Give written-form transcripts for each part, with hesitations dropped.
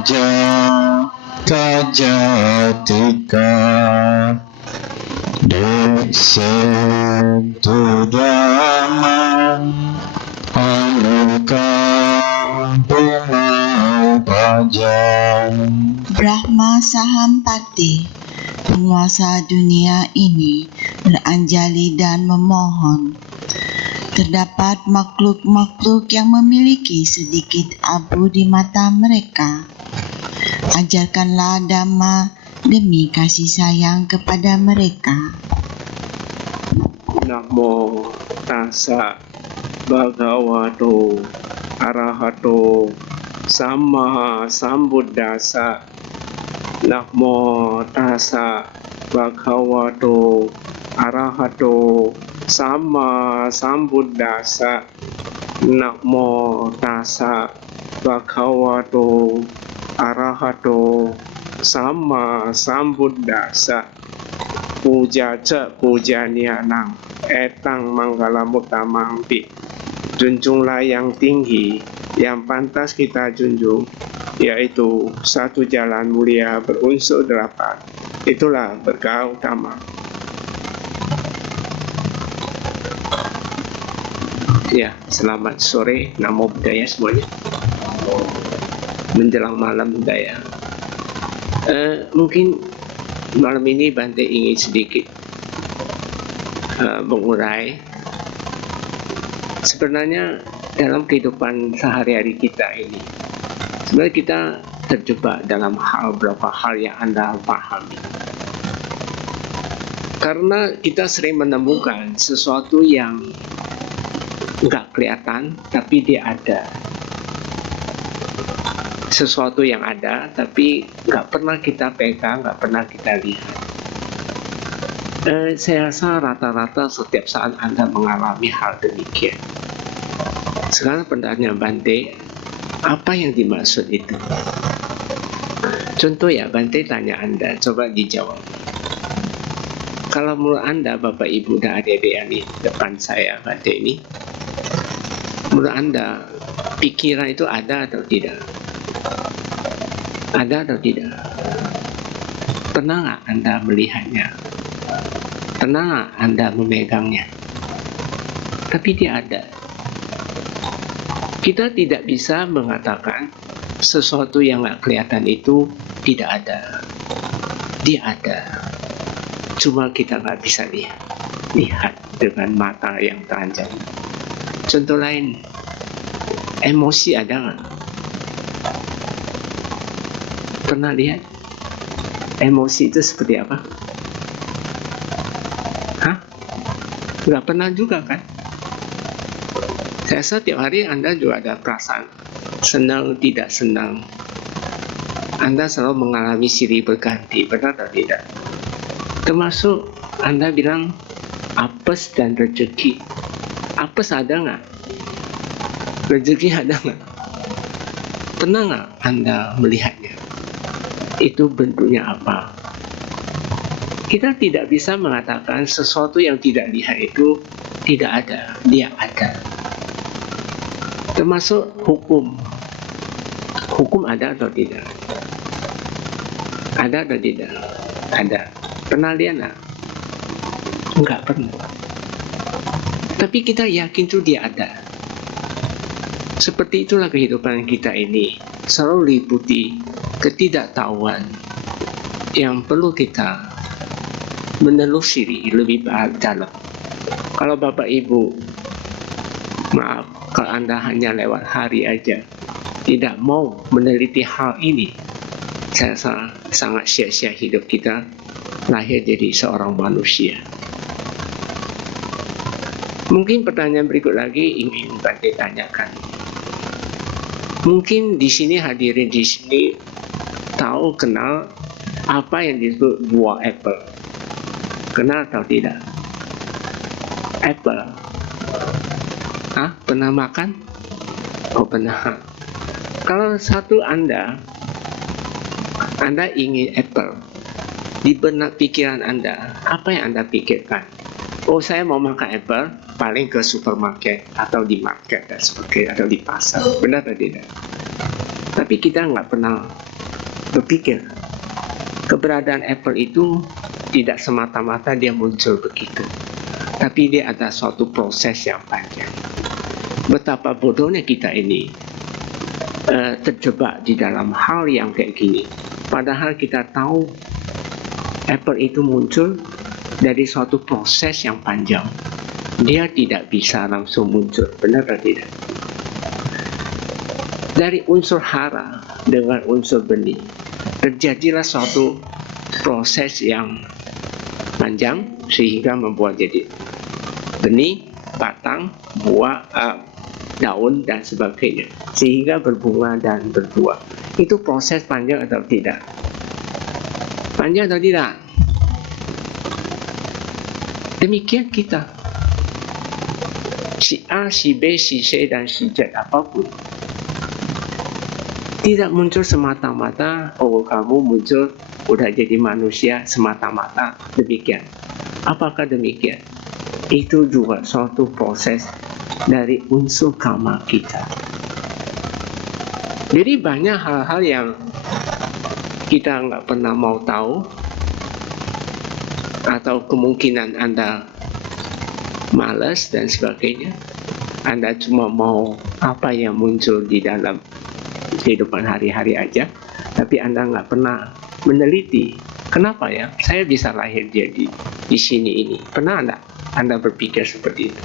Raja Kajatika Deksitu Daman Anukam Punau Pajang. Brahma Sahampati, penguasa dunia ini, beranjali dan memohon. Terdapat makhluk-makhluk yang memiliki sedikit abu di mata mereka. Ajarkanlah Dhamma demi kasih sayang kepada mereka. Namo tassa bhagavato arahato sama sambuddhassa. Namo tassa bhagavato arahato sama sambuddhassa. Namo tassa bhagavato arahato sama sambuddhassa. Puja ca pujanya nang etang manggala mutamampi. Junjunglah yang tinggi, yang pantas kita junjung, yaitu satu jalan mulia berunsur 8. Itulah berkah utama. Ya, selamat sore, namo buddhaya semuanya. Menjelang malam budaya. Mungkin malam ini Bante ingin sedikit mengurai. Sebenarnya dalam kehidupan sehari-hari kita ini, sebenarnya kita terjebak dalam beberapa hal yang Anda pahami. Karena kita sering menemukan sesuatu yang nggak kelihatan, tapi dia ada. Sesuatu yang ada, tapi nggak pernah kita pegang, nggak pernah kita lihat. Saya rasa rata-rata setiap saat Anda mengalami hal demikian. Sekarang pertanyaan Bante, apa yang dimaksud itu? Contoh ya, Bante tanya Anda, coba dijawab. Kalau menurut Anda, Bapak Ibu dan adik-adik yang di depan saya, Bante ini, menurut Anda, pikiran itu ada atau tidak? Ada atau tidak? Pernah nggak Anda melihatnya? Pernah nggak Anda memegangnya? Tapi dia ada. Kita tidak bisa mengatakan sesuatu yang nggak kelihatan itu tidak ada. Dia ada. Cuma kita nggak bisa lihat dengan mata yang telanjang. Contoh lain, emosi ada nggak? Pernah lihat emosi itu seperti apa? Hah? Nggak pernah juga kan? Saya rasa tiap hari Anda juga ada perasaan senang, tidak senang. Anda selalu mengalami silih berganti, benar atau tidak? Termasuk Anda bilang apes dan rezeki. Apes ada nggak? Rezeki ada nggak? Pernah nggak Anda melihatnya? Itu bentuknya apa? Kita tidak bisa mengatakan sesuatu yang tidak lihat itu tidak ada. Dia ada. Termasuk hukum. Hukum ada atau tidak? Ada atau tidak? Ada. Pernah lihat nggak? Enggak pernah. Tapi kita yakin itu dia ada. Seperti itulah kehidupan kita ini. Selalu liputi ketidaktahuan yang perlu kita menelusuri lebih dalam. Kalau Bapak Ibu, maaf, kalau Anda hanya lewat hari aja, tidak mau meneliti hal ini, saya rasa sangat sia-sia hidup kita lahir jadi seorang manusia. Mungkin pertanyaan berikut lagi ingin Bante tanyakan. Mungkin di sini hadirin di sini tahu kenal apa yang disebut buah apple. Kenal atau tidak? Apple. Hah? Pernah makan? Oh, pernah. Kalau satu Anda ingin apple, di benak pikiran Anda, apa yang Anda pikirkan? Oh, saya mau makan apple, paling ke supermarket atau di market dan sebagainya, atau di pasar. Benar atau tidak? Tapi kita nggak pernah berpikir keberadaan apple itu tidak semata-mata dia muncul begitu, tapi dia ada suatu proses yang panjang. Betapa bodohnya kita ini terjebak di dalam hal yang kayak gini. Padahal kita tahu apple itu muncul dari suatu proses yang panjang. Dia tidak bisa langsung muncul, benar atau tidak? Dari unsur hara dengan unsur benih, terjadilah suatu proses yang panjang sehingga membuat jadi benih, batang, buah, daun dan sebagainya, sehingga berbunga dan berbuah. Itu proses panjang atau tidak? Panjang atau tidak? Demikian kita. Si A, si B, si C, dan si Z apapun tidak muncul semata-mata, oh kamu muncul udah jadi manusia semata-mata demikian. Apakah demikian? Itu juga suatu proses dari unsur karma kita. Jadi banyak hal-hal yang kita nggak pernah mau tahu, atau kemungkinan Anda malas dan sebagainya. Anda cuma mau apa yang muncul di dalam kehidupan hari-hari aja, tapi Anda nggak pernah meneliti kenapa ya saya bisa lahir jadi di sini ini. Pernah Anda berpikir seperti itu?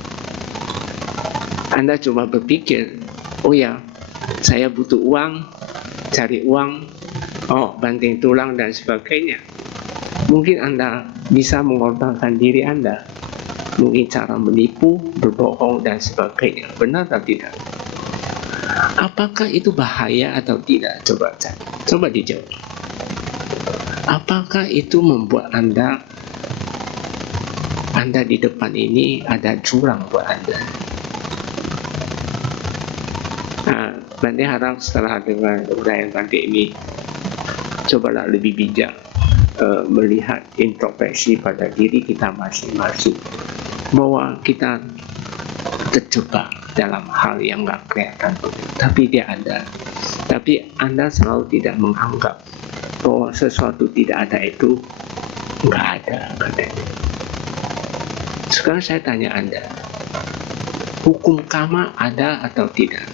Anda cuma berpikir, oh ya, saya butuh uang, cari uang, oh banting tulang dan sebagainya. Mungkin Anda bisa mengorbankan diri Anda, mungkin cara menipu, berbohong dan sebagainya. Benar atau tidak? Apakah itu bahaya atau tidak? Coba dijawab. Apakah itu membuat Anda di depan ini ada jurang buat Anda? Nanti harap setelah dengan uraian nanti ini, cobalah lebih bijak melihat introspeksi pada diri kita masing-masing, bahwa kita terjebak dalam hal yang nggak kelihatan, tapi dia ada. Tapi Anda selalu tidak menganggap bahwa sesuatu tidak ada itu nggak ada, katanya. Sekarang saya tanya Anda, hukum karma ada atau tidak?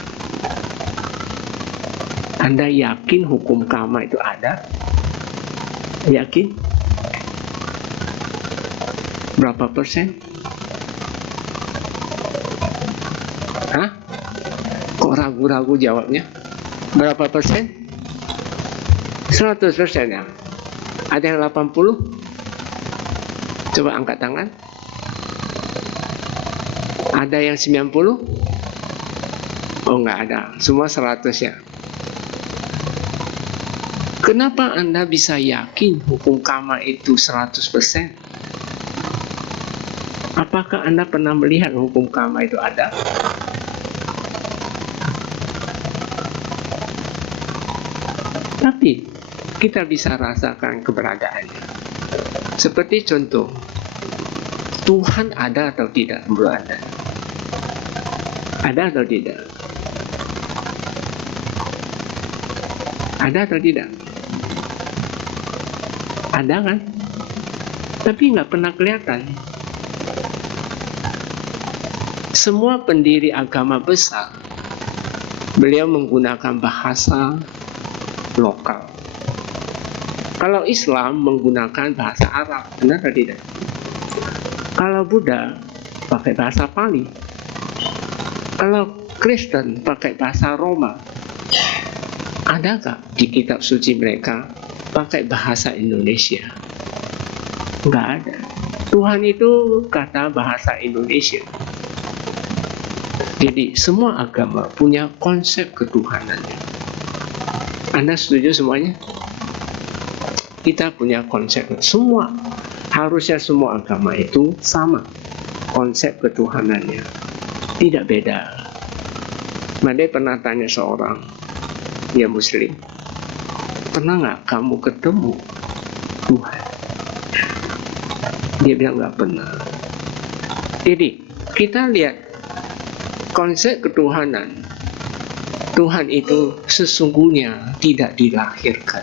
Anda yakin hukum karma itu ada? Yakin? Berapa persen? Hah? Kok ragu-ragu jawabnya? Berapa persen? 100% ya? Ada yang 80? Coba angkat tangan. Ada yang 90? Oh, nggak ada. Semua 100 ya? Kenapa Anda bisa yakin hukum karma itu 100%? Apakah Anda pernah melihat hukum karma itu ada? Tapi kita bisa rasakan keberadaannya. Seperti contoh, Tuhan ada atau tidak menurut Anda? Ada atau tidak? Ada atau tidak? Ada kan? Tapi nggak pernah kelihatan. Semua pendiri agama besar, beliau menggunakan bahasa lokal. Kalau Islam menggunakan bahasa Arab, benar atau tidak? Kalau Buddha pakai bahasa Pali. Kalau Kristen pakai bahasa Roma. Adakah di kitab suci mereka pakai bahasa Indonesia? Nggak ada. Tuhan itu kata bahasa Indonesia. Jadi semua agama punya konsep ketuhanannya. Anda setuju semuanya? Kita punya konsep. Harusnya semua agama itu sama konsep ketuhanannya. Tidak beda. Made pernah tanya seorang dia Muslim, pernah nggak kamu ketemu Tuhan? Dia bilang nggak pernah. Jadi kita lihat konsep ketuhanan Tuhan itu sesungguhnya tidak dilahirkan.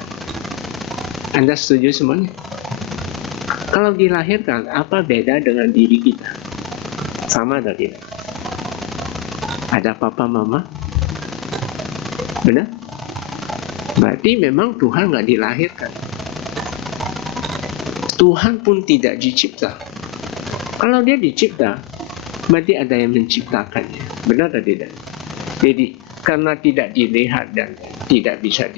Anda setuju semuanya? Kalau dilahirkan, apa beda dengan diri kita? Sama atau tidak? Ada papa mama? Benar? Berarti memang Tuhan nggak dilahirkan. Tuhan pun tidak dicipta. Kalau dia dicipta, berarti ada yang menciptakannya. Benar atau tidak? Jadi, karena tidak dilihat dan tidak bisa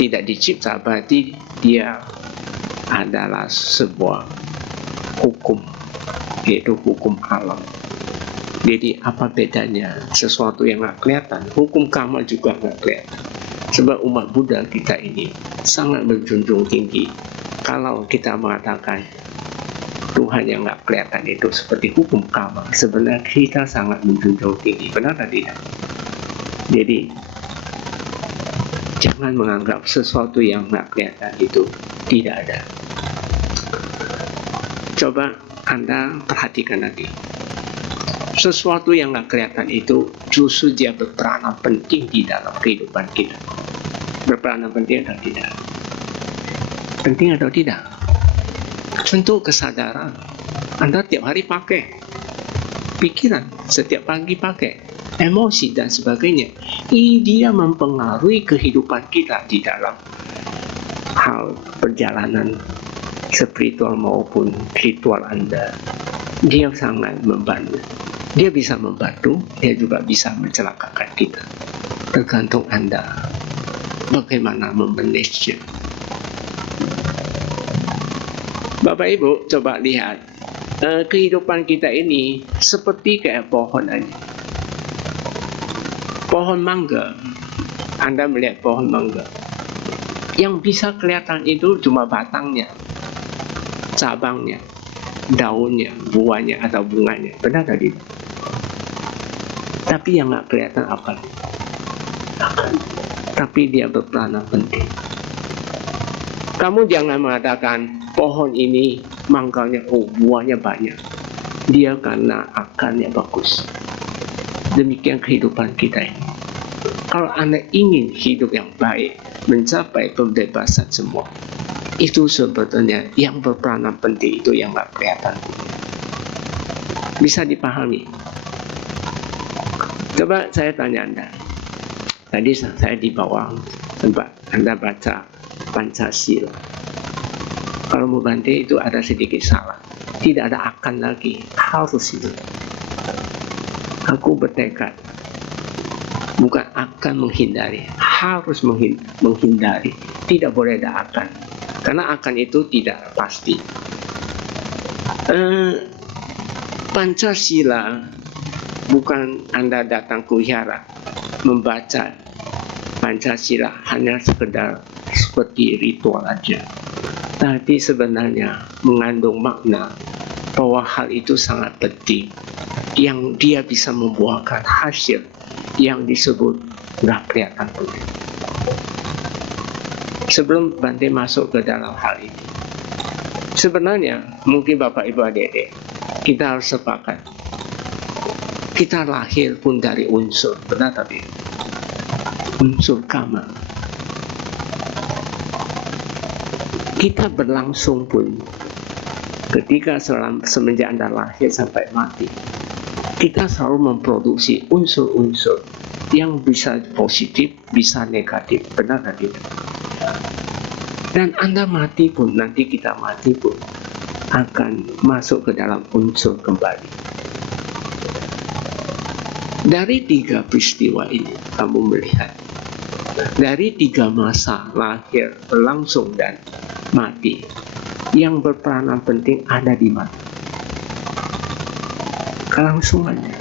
tidak dicipta, berarti dia adalah sebuah hukum, yaitu hukum alam. Jadi apa bedanya sesuatu yang nggak kelihatan? Hukum karma juga nggak kelihatan. Sebab umat Buddha kita ini sangat menjunjung tinggi. Kalau kita mengatakan Tuhan yang nggak kelihatan itu seperti hukum karma, sebenarnya kita sangat menjunjung tinggi. Benar atau tidak? Jadi jangan menganggap sesuatu yang nggak kelihatan itu tidak ada. Coba Anda perhatikan lagi. Sesuatu yang nggak kelihatan itu justru dia berperanan penting di dalam kehidupan kita. Berperanan penting atau tidak? Penting atau tidak? Tentu kesadaran. Anda tiap hari pakai. Pikiran, setiap pagi pakai. Emosi dan sebagainya. Ini dia mempengaruhi kehidupan kita di dalam hal perjalanan spiritual maupun ritual Anda. Dia sangat membantu. Dia bisa membantu, dia juga bisa mencelakakan kita. Tergantung Anda bagaimana memanage. Bapak Ibu, coba lihat kehidupan kita ini seperti kayak pohon aja. Pohon mangga, Anda melihat pohon mangga. Yang bisa kelihatan itu cuma batangnya, cabangnya, daunnya, buahnya atau bunganya. Benar tadi? Tapi yang nggak kelihatan apa? Tapi dia berperanan penting. Kamu jangan mengatakan pohon ini mangganya, buahnya banyak. Dia karena akarnya bagus. Demikian kehidupan kita ini. Kalau Anda ingin hidup yang baik, mencapai pembebasan semua, itu sebetulnya yang berperanan penting itu yang nggak kelihatan. Bisa dipahami? Coba saya tanya Anda. Tadi saya di bawah tempat Anda baca Pancasila. Kalau mau bantai itu ada sedikit salah. Tidak ada akan lagi. Harus itu. Aku bertekad. Bukan akan menghindari. Harus menghindari. Tidak boleh ada akan. Karena akan itu tidak pasti. Pancasila bukan Anda datang ke wihara membaca Pancasila hanya sekedar seperti ritual aja. Tapi sebenarnya mengandung makna bahwa hal itu sangat penting, yang dia bisa membuahkan hasil yang disebut nggak kelihatan pun. Sebelum Bante masuk ke dalam hal ini, sebenarnya mungkin Bapak Ibu Adik-adik, kita harus sepakat. Kita lahir pun dari unsur, benar tapi unsur karma. Kita berlangsung pun ketika semenjak Anda lahir sampai mati, kita selalu memproduksi unsur-unsur yang bisa positif, bisa negatif, benar tak tidak? Dan Anda mati pun, nanti kita mati pun akan masuk ke dalam unsur kembali. Dari 3 peristiwa ini, kamu melihat dari 3 masa lahir, berlangsung dan mati, yang berperanan penting ada di mana? Kelangsungannya.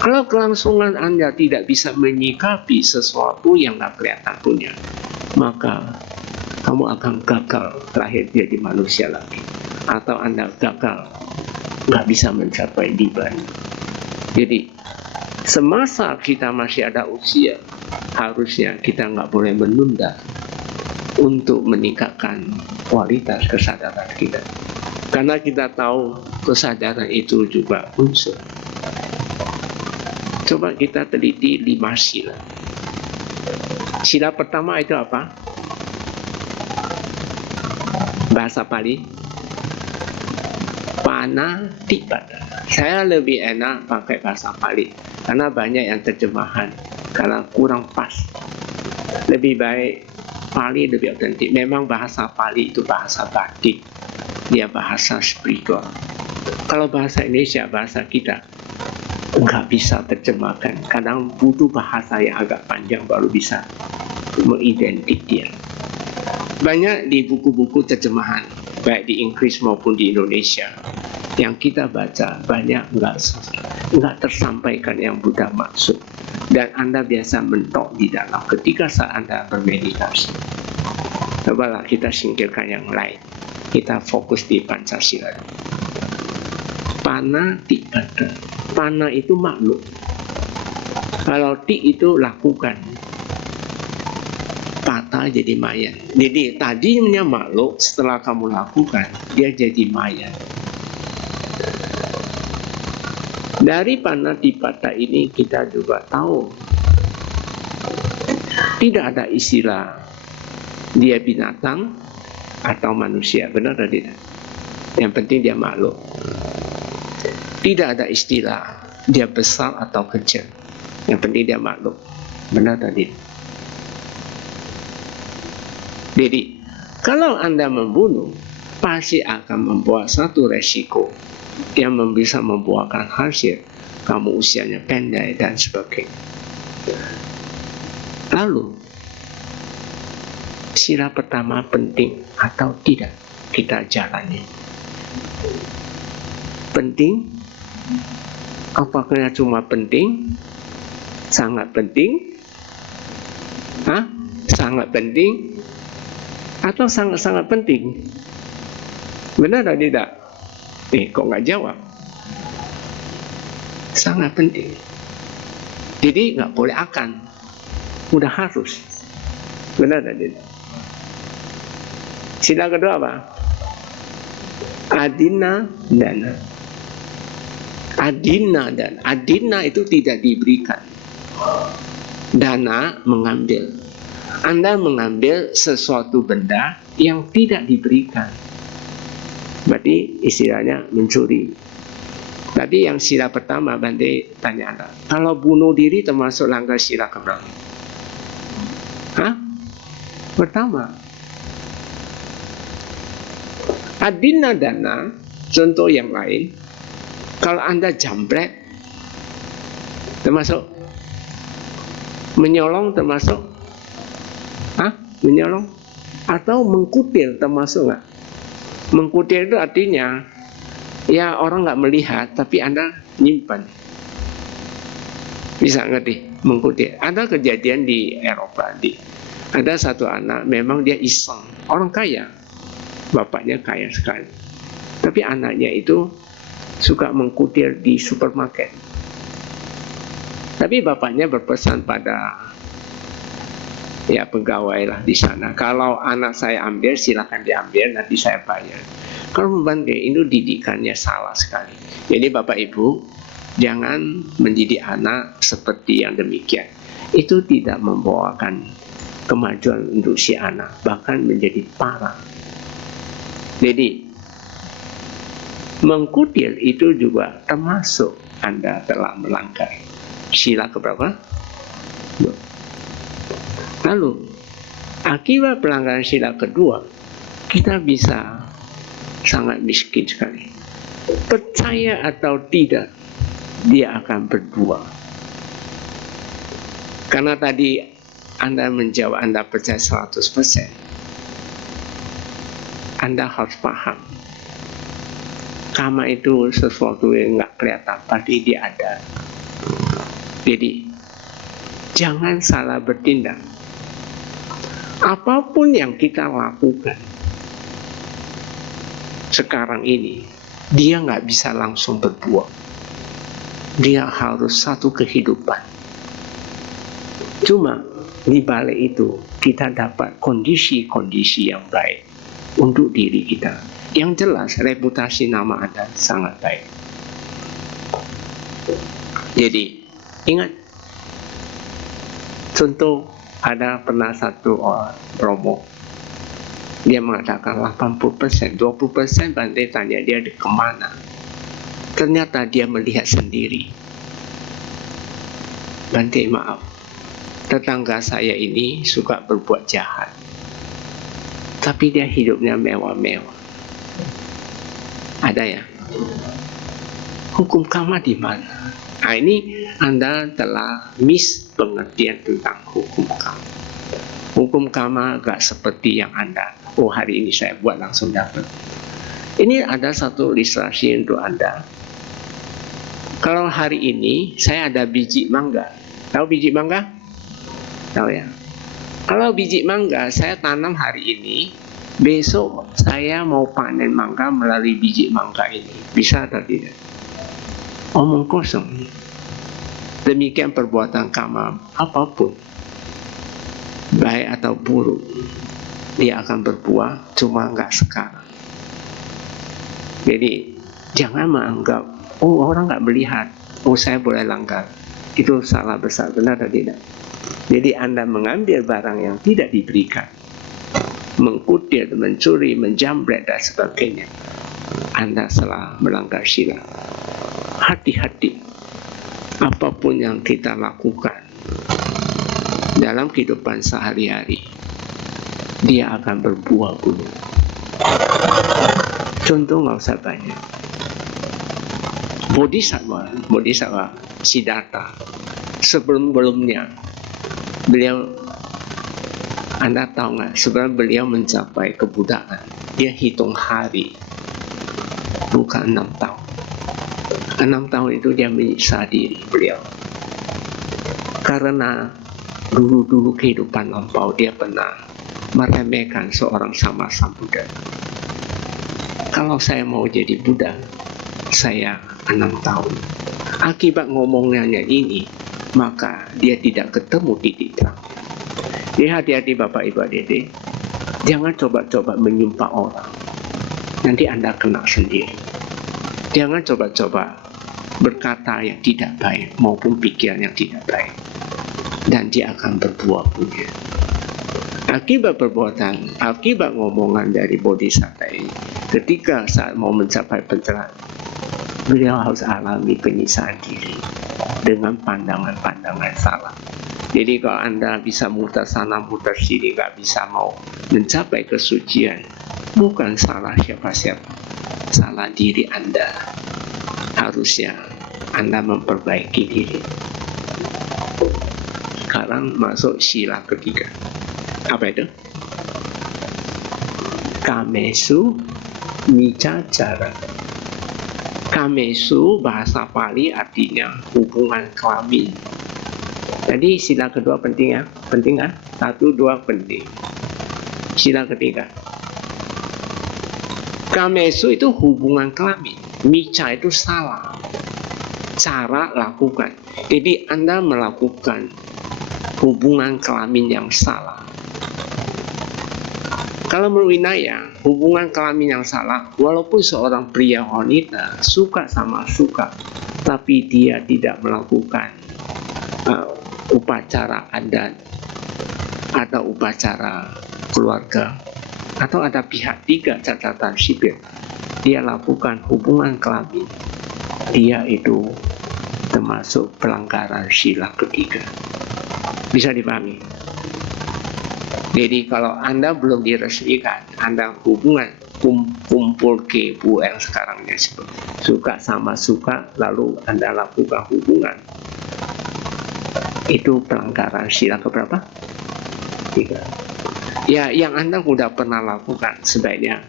Kalau kelangsungan Anda tidak bisa menyikapi sesuatu yang tak kelihatan punya, maka kamu akan gagal lahir jadi manusia lagi, atau Anda gagal nggak bisa mencapai diban. Jadi semasa kita masih ada usia, harusnya kita nggak boleh menunda untuk meningkatkan kualitas kesadaran kita. Karena kita tahu kesadaran itu juga unsur. Coba kita teliti 5 sila. Sila pertama itu apa? Bahasa Pali, Panatipata. Saya lebih enak pakai bahasa Pali karena banyak yang terjemahan, karena kurang pas. Lebih baik Pali, lebih otentik. Memang bahasa Pali itu bahasa batin, dia bahasa spiritual. Kalau bahasa Indonesia, bahasa kita, nggak bisa terjemahkan. Kadang butuh bahasa yang agak panjang baru bisa mengidentik dia. Banyak di buku-buku terjemahan, baik di Inggris maupun di Indonesia, yang kita baca banyak nggak tersampaikan yang Buddha maksud. Dan Anda biasa mentok di dalam ketika saat Anda bermeditasi. Cobalah kita singkirkan yang lain. Kita fokus di Pancasila. Panatipata. Pana itu makhluk. Kalau ti itu lakukan. Pata jadi maya. Jadi tadinya makhluk, setelah kamu lakukan, dia jadi maya. Dari Panatipata ini kita juga tahu tidak ada istilah dia binatang atau manusia, benar atau tidak? Yang penting dia makhluk. Tidak ada istilah dia besar atau kecil, yang penting dia makhluk, benar atau tidak? Jadi kalau Anda membunuh, pasti akan membawa satu resiko yang bisa membuahkan hasil kamu usianya pendek dan sebagainya. Lalu sila pertama penting atau tidak kita jalani? Penting? Apakah cuma penting? Sangat penting? Sangat penting? Atau sangat-sangat penting? Benar atau tidak? Kok nggak jawab? Sangat penting. Jadi nggak boleh akan, udah harus. Benar atau tidak? Sila kedua apa? Adina dana. Adina dan adina itu tidak diberikan. Dana mengambil. Anda mengambil sesuatu benda yang tidak diberikan. Berarti istilahnya mencuri. Tadi yang sila pertama, Bante tanya Anda, kalau bunuh diri termasuk langgar sila keberapa? Pertama. Adina dana, contoh yang lain, kalau Anda jambret, termasuk menyolong, termasuk menyolong, atau mengkutil termasuk nggak? Mengkutil itu artinya ya orang nggak melihat tapi Anda nyimpan. Bisa ngerti? Mengkutil. Ada kejadian di Eropa, ada satu anak memang dia iseng, orang kaya, bapaknya kaya sekali, tapi anaknya itu suka mengkutil di supermarket. Tapi bapaknya berpesan pada pegawai lah di sana, kalau anak saya ambil silakan diambil, nanti saya bayar. Kalau membantu itu didikannya salah sekali. Jadi Bapak Ibu jangan mendidik anak seperti yang demikian. Itu tidak membawakan kemajuan untuk si anak, bahkan menjadi parah. Jadi mengkutil itu juga termasuk Anda telah melanggar sila keberapa? Lalu akibat pelanggaran sila kedua, kita bisa sangat miskin sekali. Percaya atau tidak, dia akan berdua. Karena tadi Anda menjawab Anda percaya 100%. Anda harus paham, karma itu sesuatu yang nggak kelihatan, pasti dia ada. Jadi jangan salah bertindak. Apapun yang kita lakukan sekarang ini, dia nggak bisa langsung berbuah. Dia harus satu kehidupan. Cuma di balik itu kita dapat kondisi-kondisi yang baik untuk diri kita. Yang jelas reputasi nama Anda sangat baik. Jadi Ingat, contoh ada pernah satu orang romo, dia mengatakan 80%, 20% Bante tanya dia di kemana. Ternyata dia melihat sendiri. Bante, maaf, tetangga saya ini suka berbuat jahat, tapi dia hidupnya mewah-mewah. Ada ya? Hukum karma di mana? Nah, ini Anda telah miss pengertian tentang hukum karma. Hukum karma gak seperti yang Anda, oh hari ini saya buat langsung dapat. Ini ada satu ilustrasi untuk Anda. Kalau hari ini saya ada biji mangga. Tahu biji mangga? Tahu ya? Kalau biji mangga saya tanam hari ini, besok saya mau panen mangga melalui biji mangga ini. Bisa atau tidak? Omong kosong. Demikian perbuatan karma apapun, baik atau buruk, dia akan berbuah, cuma nggak sekarang. Jadi jangan menganggap, oh orang nggak melihat, oh saya boleh langgar. Itu salah besar, benar atau tidak? Jadi Anda mengambil barang yang tidak diberikan, mengkutil, mencuri, menjambret dan sebagainya, Anda salah melanggar sila. Hati-hati, apapun yang kita lakukan dalam kehidupan sehari-hari, dia akan berbuah dulu. Contoh nggak usah banyak. Bodhisattva Siddhartha, sebelum-belumnya beliau, Anda tahu nggak, sebelum beliau mencapai kebuddhaan, dia hitung hari, bukan 6 tahun. 6 tahun itu dia menyiksa diri beliau. Karena dulu kehidupan lampau dia pernah meremehkan seorang sama Buddha. Kalau saya mau jadi Buddha, saya 6 tahun. Akibat ngomongnya ini, maka dia tidak ketemu titik terang. Jadi hati-hati Bapak Ibu Adik, jangan coba-coba menyumpah orang. Nanti Anda kena sendiri. Jangan coba-coba berkata yang tidak baik maupun pikiran yang tidak baik, dan dia akan berbuah punya. Akibat perbuatan, akibat ngomongan dari Bodhisattva ini, ketika saat mau mencapai pencerahan, beliau harus alami penyiksaan diri dengan pandangan-pandangan salah. Jadi kalau Anda bisa muter sana muter sini, gak bisa mau mencapai kesucian, bukan salah siapa-siapa, salah diri Anda. Harusnya Anda memperbaiki diri. Sekarang masuk sila ketiga. Apa itu? Kamesu micacara. Kamesu bahasa Pali artinya hubungan kelamin. Jadi sila kedua penting ya, penting kan? 1, 2 penting. Sila ketiga. Kamesu itu hubungan kelamin. Mica itu salah. Cara lakukan. Jadi Anda melakukan hubungan kelamin yang salah. Kalau menurut Vinaya, hubungan kelamin yang salah, walaupun seorang pria wanita suka sama suka, tapi dia tidak melakukan upacara adat atau upacara keluarga, atau ada pihak 3 catatan sipil, dia lakukan hubungan kelamin, dia itu termasuk pelanggaran sila ketiga. Bisa dipahami? Jadi kalau Anda belum diresmikan, Anda hubungan kumpul kebu yang sekarang disebut suka sama suka, lalu Anda lakukan hubungan, itu pelanggaran sila keberapa? 3. Ya, yang Anda sudah pernah lakukan, sebaiknya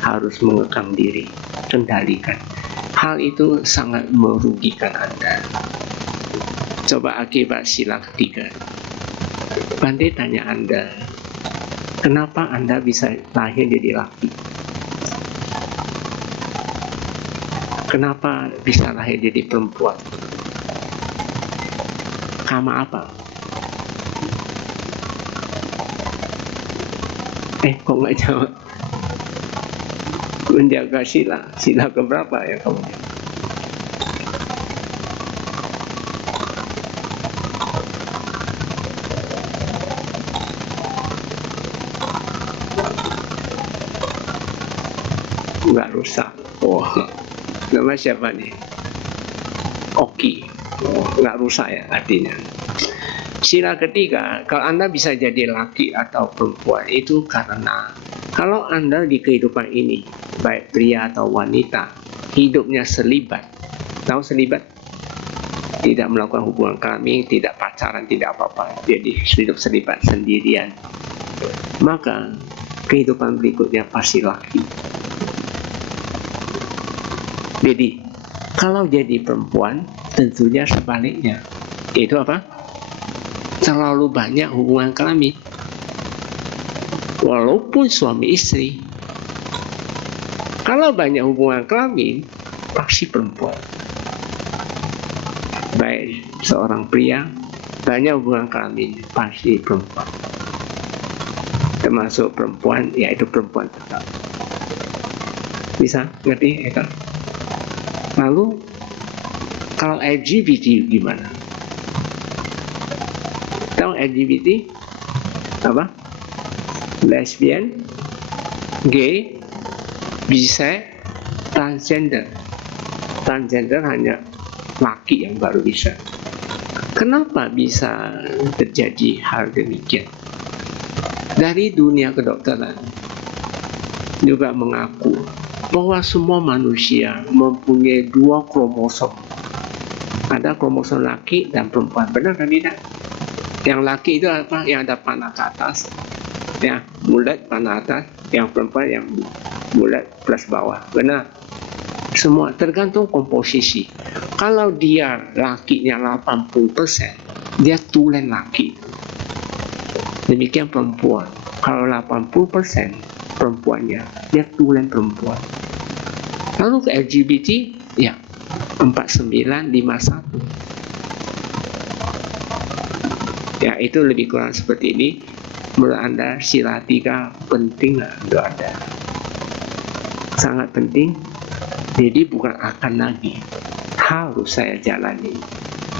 harus mengekang diri, kendalikan. Hal itu sangat merugikan Anda. Coba akibat sila ketiga. Bante tanya Anda, kenapa Anda bisa lahir jadi laki? Kenapa bisa lahir jadi perempuan? Karma apa? Kok nggak jawab? Menjaga sila. Sila keberapa ya kamu? nggak rusak. Oh, nama siapa nih? Oki. Oh, nggak rusak ya artinya. Sila ketiga, kalau Anda bisa jadi laki atau perempuan itu karena kalau Anda di kehidupan ini, baik pria atau wanita, hidupnya selibat. Tahu selibat? Tidak melakukan hubungan kelamin, tidak pacaran, tidak apa-apa. Jadi hidup selibat sendirian. Maka kehidupan berikutnya pasti laki. Jadi kalau jadi perempuan tentunya sebaliknya. Itu apa? Terlalu banyak hubungan kelamin. Walaupun suami istri. Kalau banyak hubungan kelamin pasti perempuan. Baik seorang pria banyak hubungan kelamin pasti perempuan. Termasuk perempuan, yaitu perempuan tetap. Bisa ngerti ya kan? Lalu kalau LGBT gimana? Tahu LGBT apa? Lesbian, gay, bisex, transgender. Transgender hanya laki yang baru bisa. Kenapa bisa terjadi hal demikian? Dari dunia kedokteran juga mengaku bahwa semua manusia mempunyai 2 kromosom. Ada kromosom laki dan perempuan. Benar kan tidak? Yang laki itu apa? Yang ada panah ke atas, ya, bulat panah atas. Yang perempuan yang bulat plus bawah. Benar? Semua tergantung komposisi. Kalau dia lakinya 80%, dia tulen laki. Demikian perempuan. Kalau 80% perempuannya, dia tulen perempuan. Lalu ke LGBT, ya 4951. Ya, itu lebih kurang seperti ini. Menurut Anda sila 3 penting nggak ada? Sangat penting. Jadi bukan akan lagi, harus saya jalani.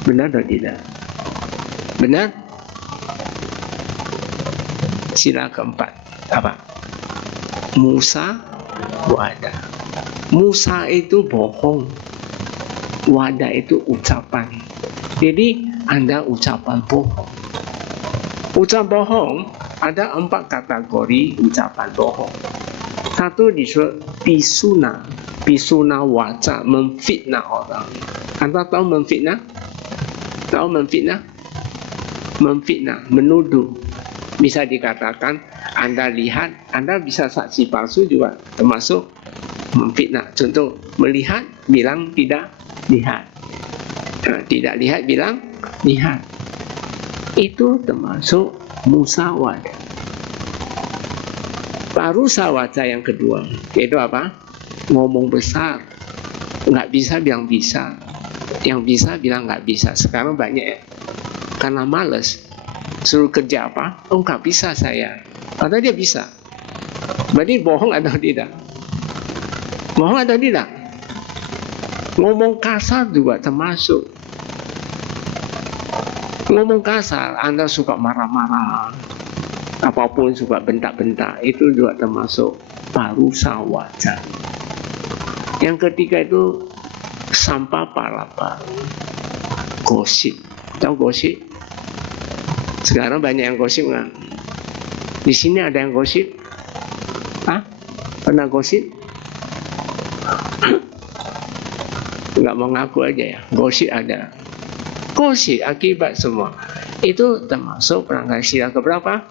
Benar atau tidak? Benar? Sila keempat apa? Musa wada. Musa itu bohong, wada itu ucapan. Jadi Anda ucapan bohong. Ucapan bohong ada 4 kategori ucapan bohong. Satu disebut pisuna. Pisuna waca, memfitnah orang. Anda tahu memfitnah? Tahu memfitnah? Memfitnah, menuduh. Bisa dikatakan Anda lihat, Anda bisa saksi palsu juga termasuk memfitnah. Contoh, melihat bilang tidak lihat. Tidak lihat bilang lihat. Itu termasuk musawadah. Parusa waca yang kedua, yaitu apa? Ngomong besar. Nggak bisa bilang bisa. Yang bisa bilang nggak bisa. Sekarang banyak ya. Karena males. Suruh kerja apa? Oh, nggak bisa saya. Padahal dia bisa. Berarti bohong atau tidak? Bohong atau tidak? Ngomong kasar juga termasuk. Ngomong kasar, Anda suka marah-marah, apapun suka bentak-bentak, itu juga termasuk parusa waca. Yang ketiga itu sampah palapa, gosip. Tahu gosip? Sekarang banyak yang gosip nggak? Di sini ada yang gosip? Hah? Pernah gosip? Nggak mau ngaku aja ya. Gosip ada. Gosip akibat semua. Itu termasuk pelanggaran sila keberapa?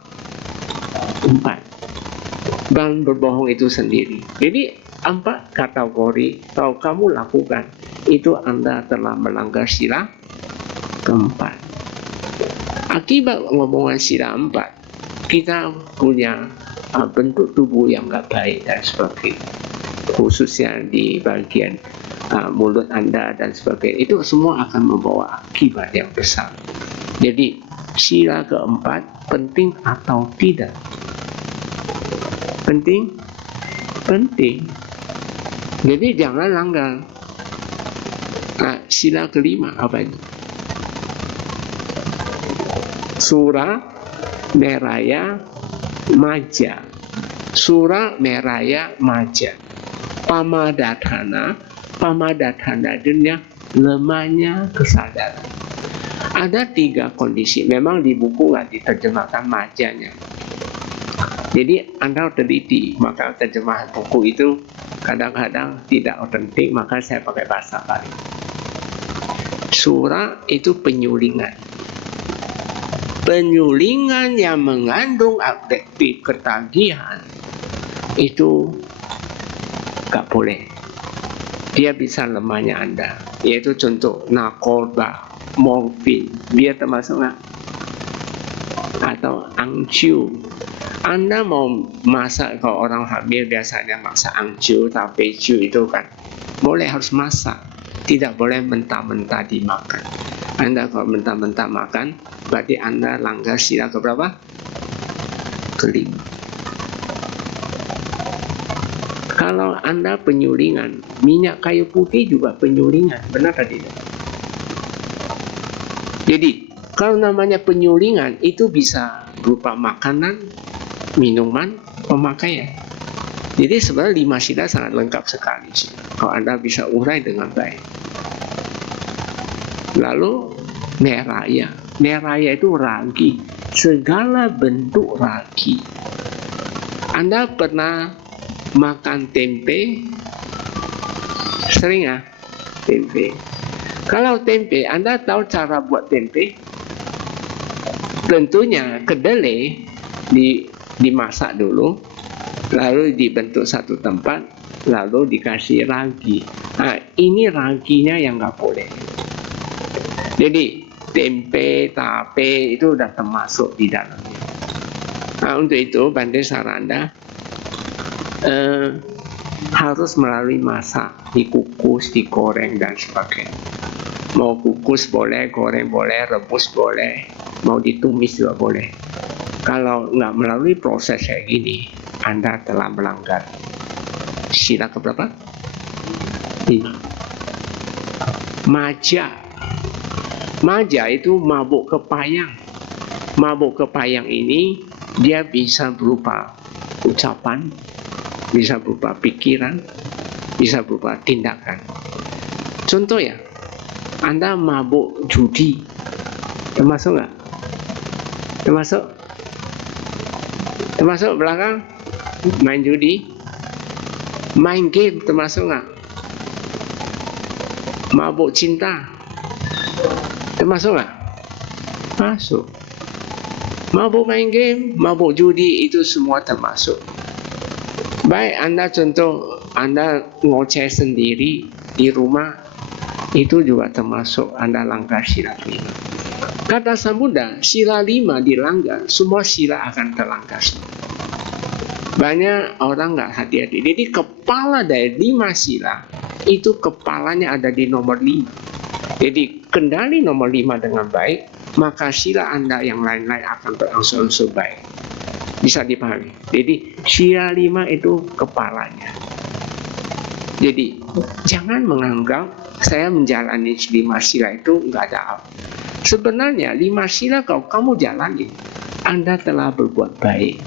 4. Dan berbohong itu sendiri. Jadi 4 kategori kalau kamu lakukan, itu Anda telah melanggar sila keempat. Akibat ngomongan sila 4, kita punya bentuk tubuh yang nggak baik dan sebagainya. Khususnya di bagian mulut Anda dan sebagainya. Itu semua akan membawa akibat yang besar. Jadi sila keempat penting atau tidak? Penting? Penting. Jadi jangan langgar. Sila kelima apa itu? Sura meraya maja. Sura meraya maja. Pamadatana. Pamadatana dunia, lemahnya kesadaran. Ada 3 kondisi. Memang di buku nggak diterjemahkan majanya. Jadi Anda teliti, maka terjemahan buku itu kadang-kadang tidak otentik, maka saya pakai bahasa Bali. Sura itu penyulingan. Penyulingan yang mengandung adjektif ketagihan itu nggak boleh. Dia bisa lemahnya Anda. Yaitu contoh narkoba, morfin, dia termasuk nggak? Atau angciu. Anda mau masak, kalau orang hamil biasanya masak angciu, tapecu itu kan boleh, harus masak, tidak boleh mentah-mentah dimakan. Anda kalau mentah-mentah makan, berarti Anda langgar sila keberapa? Kelima. Kalau Anda penyulingan, minyak kayu putih juga penyulingan, benar tadi? Jadi, kalau namanya penyulingan, itu bisa berupa makanan, minuman, pemakaian. Jadi sebenarnya 5 sila sangat lengkap sekali sih, kalau Anda bisa urai dengan baik. Lalu neraya. Neraya itu ragi, segala bentuk ragi. Anda pernah makan tempe? Sering ya? Tempe. Kalau tempe, Anda tahu cara buat tempe? Tentunya kedelai dimasak dulu, lalu dibentuk satu tempat, lalu dikasih ragi. Nah, ini raginya yang nggak boleh. Jadi tempe, tape itu udah termasuk di dalamnya. Nah, untuk itu Bante Saranda harus melalui masak, dikukus, digoreng dan sebagainya. Mau kukus boleh, goreng boleh, rebus boleh, mau ditumis juga boleh. Kalau nggak melalui proses kayak gini, Anda telah melanggar sila keberapa? 5. Maja. Maja itu mabuk kepayang. Mabuk kepayang ini dia bisa berupa ucapan, bisa berupa pikiran, bisa berupa tindakan. Contoh ya, Anda mabuk judi, termasuk nggak? Termasuk belakang main judi, main game, termasuk nggak? Mabuk cinta, termasuk nggak? Masuk. Mabuk main game, mabuk judi, itu semua termasuk. Baik Anda contoh, Anda ngoceh sendiri di rumah, itu juga termasuk Anda langgar sila 5. Kata Sambuddha, sila 5 dilanggar, semua sila akan terlanggar. Banyak orang nggak hati-hati. Jadi kepala dari 5 sila, itu kepalanya ada di nomor 5. Jadi kendali nomor 5 dengan baik, maka sila Anda yang lain-lain akan berangsur-angsur baik. Bisa dipahami. Jadi sila 5 itu kepalanya. Jadi jangan menganggap saya menjalani 5 sila itu nggak ada apa. Sebenarnya 5 sila kalau kamu jalani, Anda telah berbuat baik.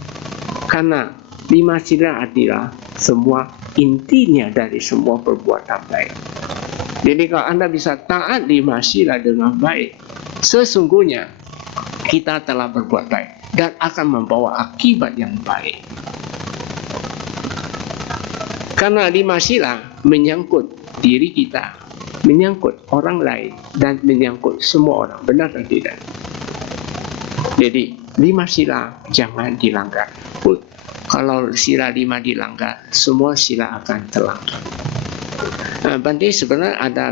Karena 5 sila adalah semua intinya dari semua perbuatan baik. Jadi kalau Anda bisa taat 5 sila dengan baik, sesungguhnya kita telah berbuat baik dan akan membawa akibat yang baik. Karena 5 sila menyangkut diri kita, menyangkut orang lain, dan menyangkut semua orang. Benar atau tidak? Jadi 5 sila jangan dilanggar. Kalau sila 5 dilanggar, semua sila akan terlanggar. Nah, Bante sebenarnya ada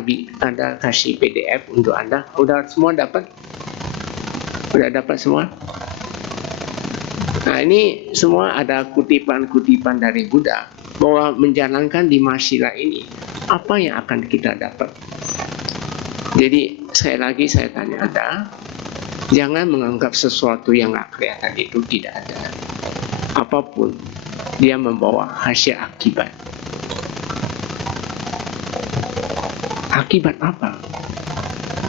kasih PDF untuk Anda. Udah semua dapat? Udah dapat semua? Nah, ini semua ada kutipan-kutipan dari Buddha bahwa menjalankan 5 sila ini, apa yang akan kita dapat? Jadi sekali lagi saya tanya Anda, jangan menganggap sesuatu yang nggak kelihatan itu tidak ada. Apapun, dia membawa hasil akibat. Akibat apa?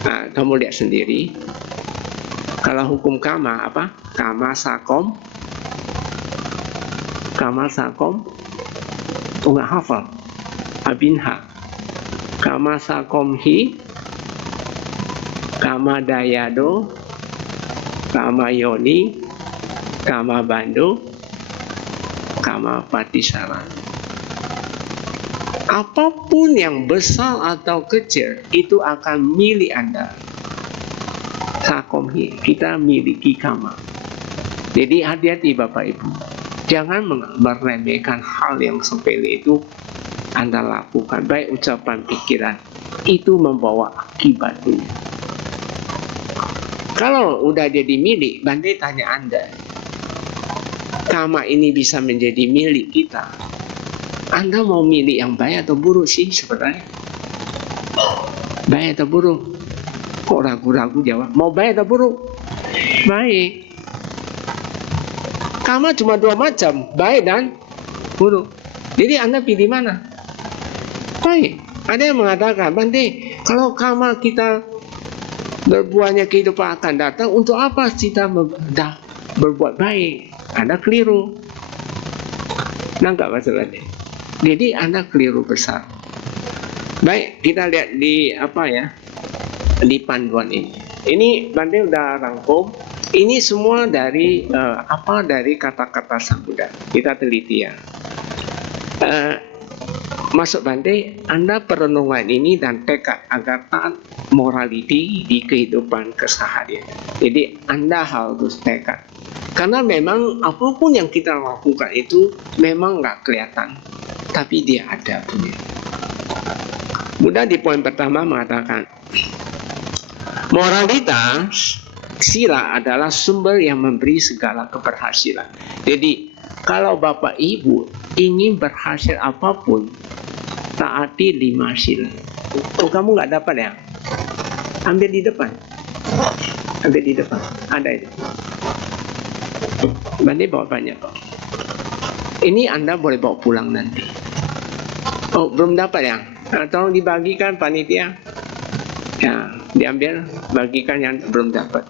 Nah, kamu lihat sendiri. Kalau hukum kama apa? Kama sakom. Kama sakom. Oh, nggak hafal. abinha, kama sakomhi, kama dayado, kama yoni, kama bando, kama patisara. Apapun yang besar atau kecil itu akan milik Anda. Sakomhi, kita miliki kama. Jadi hati-hati Bapak Ibu, jangan meremehkan hal yang sepele itu Anda lakukan, baik ucapan pikiran, itu membawa akibat dunia. Kalau udah jadi milik, Bante tanya Anda, kama ini bisa menjadi milik kita, Anda mau milih yang baik atau buruk sih sebenarnya? Baik atau buruk? Kok ragu-ragu jawab? Mau baik atau buruk? Baik. Kama cuma 2 macam, baik dan buruk. Jadi Anda pilih mana? Baik. Ada yang mengatakan, Bante, kalau kama kita berbuahnya kehidupan akan datang, untuk apa kita berbuat baik? Anda keliru. Nangkap masalahnya. Jadi Anda keliru besar. Baik, kita lihat di di panduan ini. Ini Bante udah rangkum. Ini semua dari dari kata-kata Sang Buddha. Kita teliti ya. Masuk Bante, Anda perenungan ini dan tekad agar taat morality di kehidupan keseharian. Jadi Anda harus tekad. Karena memang apapun yang kita lakukan itu memang nggak kelihatan, tapi dia ada punya. Buddha di poin pertama mengatakan, moralitas sila adalah sumber yang memberi segala keberhasilan. Jadi kalau Bapak Ibu ingin berhasil apapun, taati 5 sila. Oh, kamu nggak dapat ya? Ambil di depan. Ambil di depan. Ada itu. Bante bawa banyak kok. Ini Anda boleh bawa pulang nanti. Oh, belum dapat ya? Nah, tolong dibagikan panitia. Ya, diambil, bagikan yang belum dapat.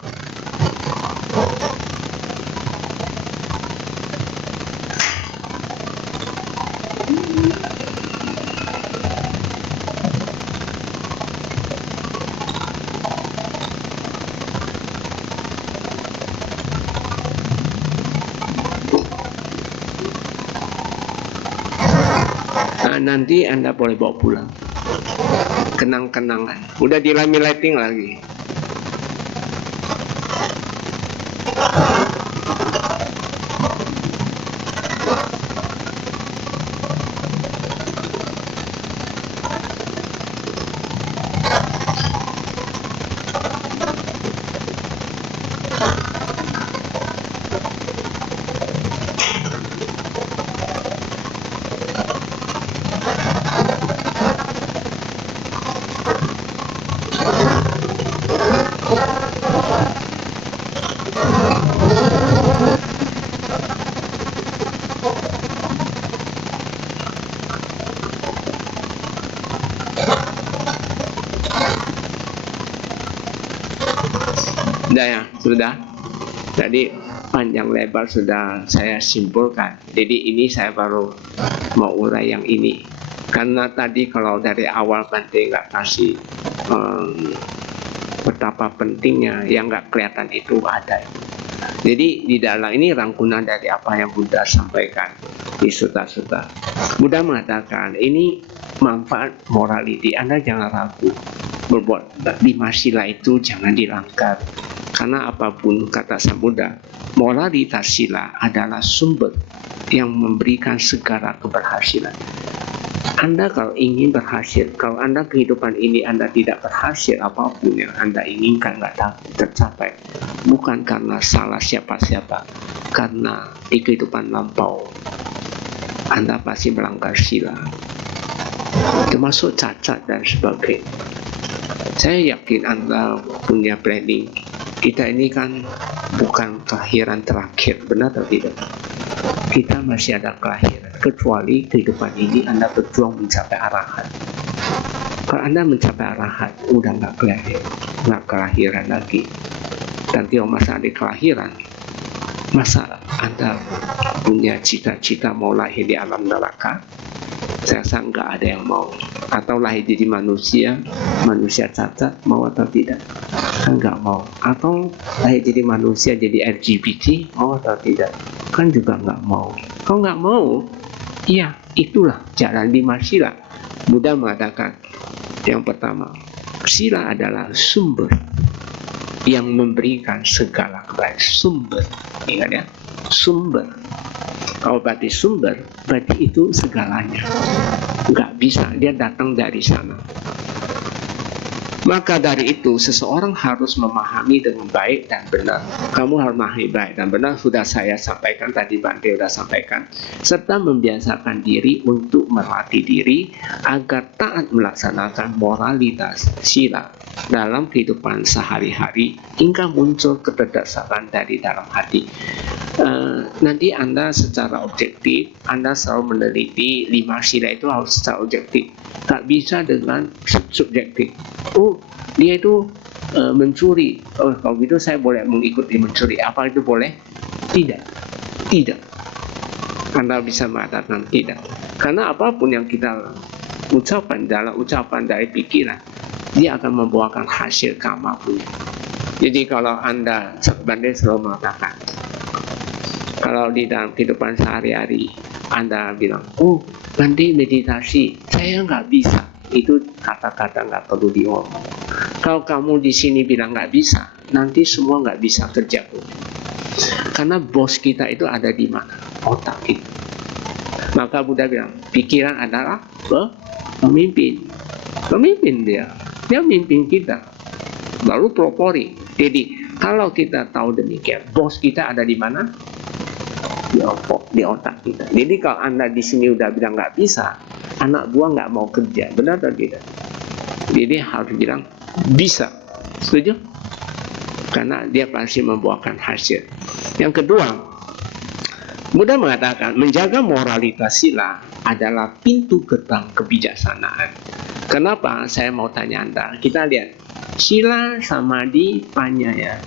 Nanti Anda boleh bawa pulang kenang-kenangan. Udah di laminating lagi. Sudah ya? Sudah? Jadi panjang lebar sudah saya simpulkan. Jadi ini saya baru mau urai yang ini. Karena tadi kalau dari awal Bante nggak kasih betapa pentingnya, yang nggak kelihatan itu ada. Jadi di dalam ini rangkuman dari apa yang Buddha sampaikan di sutta-sutta. Buddha mengatakan ini manfaat morality. Anda jangan ragu. Berbuat 5 sila itu jangan dilanggar. Karena apapun kata Sang Buddha, moralitas sila adalah sumber yang memberikan segala keberhasilan. Anda kalau ingin berhasil, kalau Anda kehidupan ini Anda tidak berhasil, apapun yang Anda inginkan nggak tercapai, bukan karena salah siapa-siapa, karena di kehidupan lampau Anda pasti melanggar sila, termasuk cacat dan sebagainya. Saya yakin Anda punya planning. Kita ini kan bukan kelahiran terakhir, benar atau tidak? Kita masih ada kelahiran, kecuali kehidupan ini Anda berjuang mencapai arahat. Kalau Anda mencapai arahat, udah nggak kelahiran lagi. Dan kalau masa ada kelahiran, masa Anda punya cita-cita mau lahir di alam neraka? Saya rasa nggak ada yang mau. Atau lahir jadi manusia cacat, mau atau tidak? Kan nggak mau. Atau lahir jadi manusia jadi LGBT, mau atau tidak? Kan juga nggak mau. Kalau nggak mau, iya, itulah jalan 5 sila. Buddha mengatakan, yang pertama, sila adalah sumber yang memberikan segala kebaikan. Sumber, ingat ya, sumber. Kalau berarti sumber, berarti itu segalanya. Nggak bisa, dia datang dari sana. Maka dari itu, seseorang harus memahami dengan baik dan benar. Kamu harus memahami baik dan benar, sudah saya sampaikan tadi, Bante sudah sampaikan. Serta membiasakan diri untuk melatih diri agar taat melaksanakan moralitas sila dalam kehidupan sehari-hari hingga muncul kecerdasan dari dalam hati. Nanti Anda secara objektif, Anda selalu meneliti 5 sila itu harus secara objektif, tak bisa dengan subjektif. Oh, dia itu mencuri, oh kalau gitu saya boleh mengikuti mencuri, apa itu boleh? Tidak. Anda bisa mengatakan tidak, karena apapun yang kita ucapkan dalam ucapan dari pikiran, dia akan membuahkan hasil karma punya. Jadi kalau Anda sebenarnya selalu mengatakan, kalau di dalam kehidupan sehari-hari Anda bilang, oh nanti meditasi, saya nggak bisa, itu kata-kata nggak perlu diomong. Kalau kamu di sini bilang nggak bisa, nanti semua nggak bisa kerja. Karena bos kita itu ada di mana? Otak itu. Maka Buddha bilang, pikiran adalah pemimpin. Pemimpin dia mimpin kita. Lalu propori. Jadi kalau kita tahu demikian, bos kita ada di mana? Di otak kita. Jadi kalau Anda di sini udah bilang nggak bisa, anak buah nggak mau kerja, benar atau tidak? Jadi harus bilang bisa. Setuju? Karena dia pasti membuahkan hasil. Yang kedua, Buddha mengatakan menjaga moralitas sila adalah pintu gerbang kebijaksanaan. Kenapa? Saya mau tanya Anda. Kita lihat sila, samadhi, panyaya.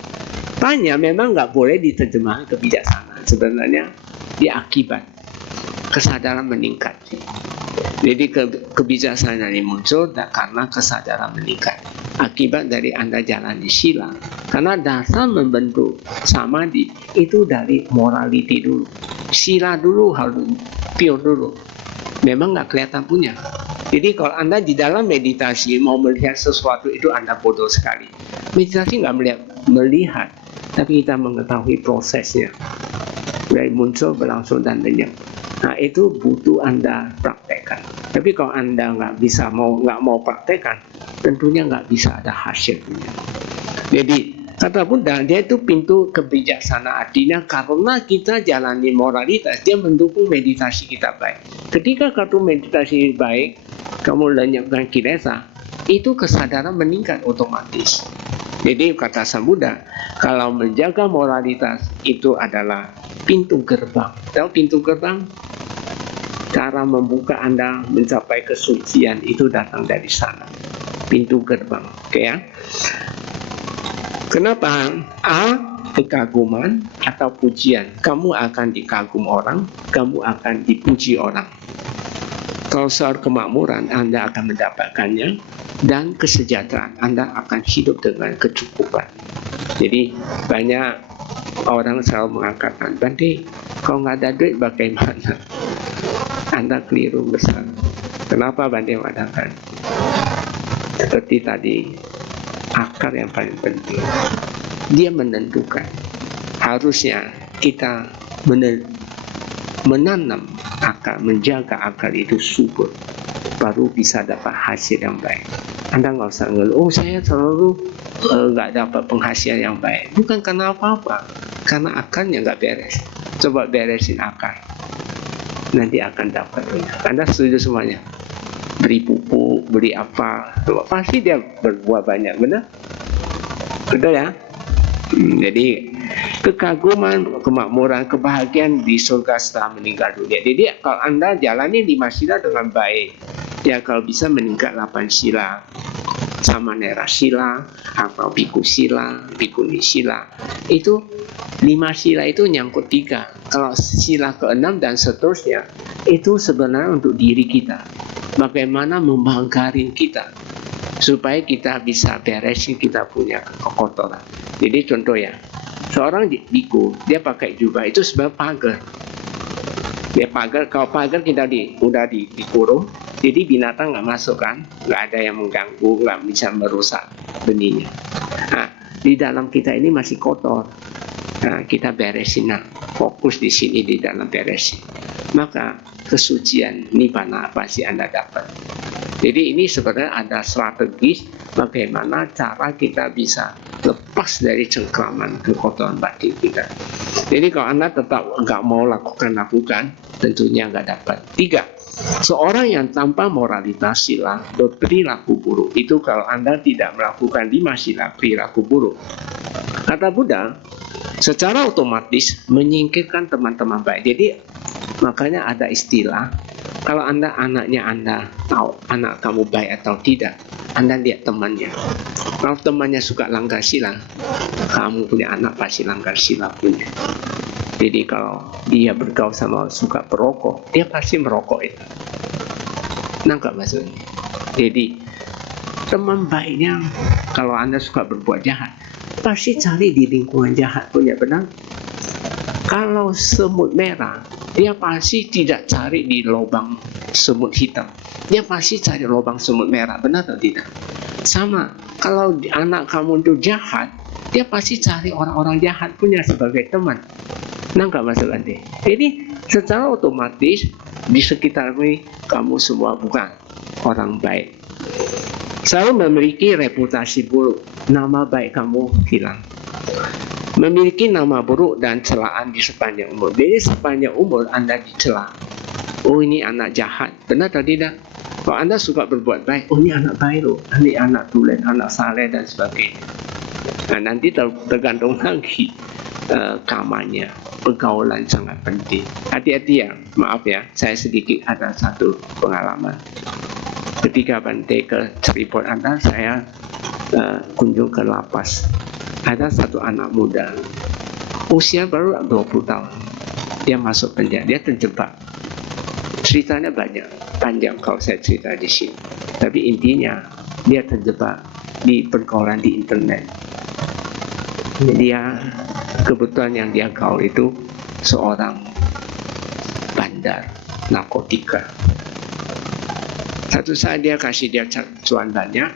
Panya memang nggak boleh diterjemahkan kebijaksanaan. Sebenarnya dia akibat kesadaran meningkat. Jadi kebijaksanaan ini muncul karena kesadaran meningkat. Akibat dari Anda jalani sila. Karena dasar membentuk samadhi itu dari morality dulu. Sila dulu harus pure dulu. Memang nggak kelihatan punya. Jadi kalau Anda di dalam meditasi mau melihat sesuatu itu Anda bodoh sekali. Meditasi nggak melihat, tapi kita mengetahui prosesnya. Dari muncul, berlangsung, dan lenyap. Nah itu butuh Anda praktekkan. Tapi kalau Anda nggak mau praktekkan, tentunya nggak bisa ada hasilnya. Jadi kata Buddha, dia itu pintu kebijaksanaan. Artinya karena kita jalani moralitas, dia mendukung meditasi kita baik. Ketika kartu meditasi baik, kamu lenyapkan kilesa, itu kesadaran meningkat otomatis. Jadi kata Sang Buddha, kalau menjaga moralitas itu adalah pintu gerbang. Tahu pintu gerbang? Cara membuka Anda mencapai kesucian itu datang dari sana. Pintu gerbang. Oke ya. Kenapa? A, kekaguman atau pujian. Kamu akan dikagum orang, kamu akan dipuji orang. Kalau soal kemakmuran, Anda akan mendapatkannya, dan kesejahteraan, Anda akan hidup dengan kecukupan. Jadi banyak orang selalu mengatakan, Bante, kalau nggak ada duit bagaimana? Anda keliru besar. Kenapa Bante mengatakan? Seperti tadi, akar yang paling penting. Dia menentukan. Harusnya kita menanam akar, menjaga akar itu subur, baru bisa dapat hasil yang baik. Anda nggak usah ngeluh, oh saya selalu nggak dapat penghasilan yang baik. Bukan karena apa-apa, karena akarnya nggak beres. Coba beresin akar, nanti akan dapat. Anda setuju semuanya? Beri pupuk, beri apa, pasti dia berbuah banyak, benar? Betul ya? Jadi kekaguman, kemakmuran, kebahagiaan di surga setelah meninggal dunia. Jadi kalau Anda jalani 5 sila dengan baik, ya kalau bisa meningkat 8 sila. Samanera sila atau biku sila, bikuni sila. Itu 5 sila itu nyangkut 3. Kalau sila ke-6 dan seterusnya itu sebenarnya untuk diri kita. Bagaimana membanggarin kita supaya kita bisa beresin kita punya kekotoran. Jadi contoh ya, seorang biku dia pakai jubah itu sebab pagar. Dia pagar, kalau pagar kita udah dikurung, jadi binatang nggak masuk kan, nggak ada yang mengganggu, nggak bisa merusak benihnya. Nah, di dalam kita ini masih kotor. Nah, kita beresin, fokus di sini di dalam beresin. Maka kesucian nibbana pasti Anda dapat. Jadi ini sebenarnya ada strategis bagaimana cara kita bisa lepas dari cengkraman kekotoran batin kita. Jadi kalau Anda tetap nggak mau lakukan, tentunya nggak dapat. 3. Seorang yang tanpa moralitas sila berperilaku buruk. Itu kalau Anda tidak melakukan 5 sila perilaku buruk. Kata Buddha, secara otomatis menyingkirkan teman-teman baik. Jadi makanya ada istilah, kalau anaknya Anda tahu anak kamu baik atau tidak, Anda lihat temannya. Kalau temannya suka langgar sila, kamu punya anak pasti langgar sila punya. Jadi kalau dia bergaul sama suka perokok, dia pasti merokok itu. Nangkap maksudnya? Jadi teman baiknya, kalau Anda suka berbuat jahat, pasti cari di lingkungan jahat punya, benar? Kalau semut merah, dia pasti tidak cari di lubang semut hitam. Dia pasti cari lubang semut merah, benar atau tidak? Sama, kalau anak kamu itu jahat, dia pasti cari orang-orang jahat punya sebagai teman. Nangkap maksud Anda? Jadi secara otomatis di sekitar ini kamu semua bukan orang baik. Selalu memiliki reputasi buruk, nama baik kamu hilang. Memiliki nama buruk dan celaan di sepanjang umur. Jadi sepanjang umur Anda dicela. Oh, ini anak jahat, benar atau tidak? Kalau Anda suka berbuat baik, oh ini anak baik loh, ini anak tulen, anak saleh dan sebagainya. Nah, nanti tergantung lagi kamarnya. Pergaulan sangat penting. Hati-hati ya, maaf ya, saya sedikit ada satu pengalaman. Ketika Bante ke Cirebon Anda, saya kunjung ke lapas. Ada satu anak muda, usia baru 20 tahun. Dia masuk penjara, dia terjebak. Ceritanya banyak, panjang kalau saya cerita di sini. Tapi intinya, dia terjebak di pergaulan di internet. Dia kebetulan yang dia gaul itu seorang bandar narkotika. Satu saat dia kasih dia cuan banyak,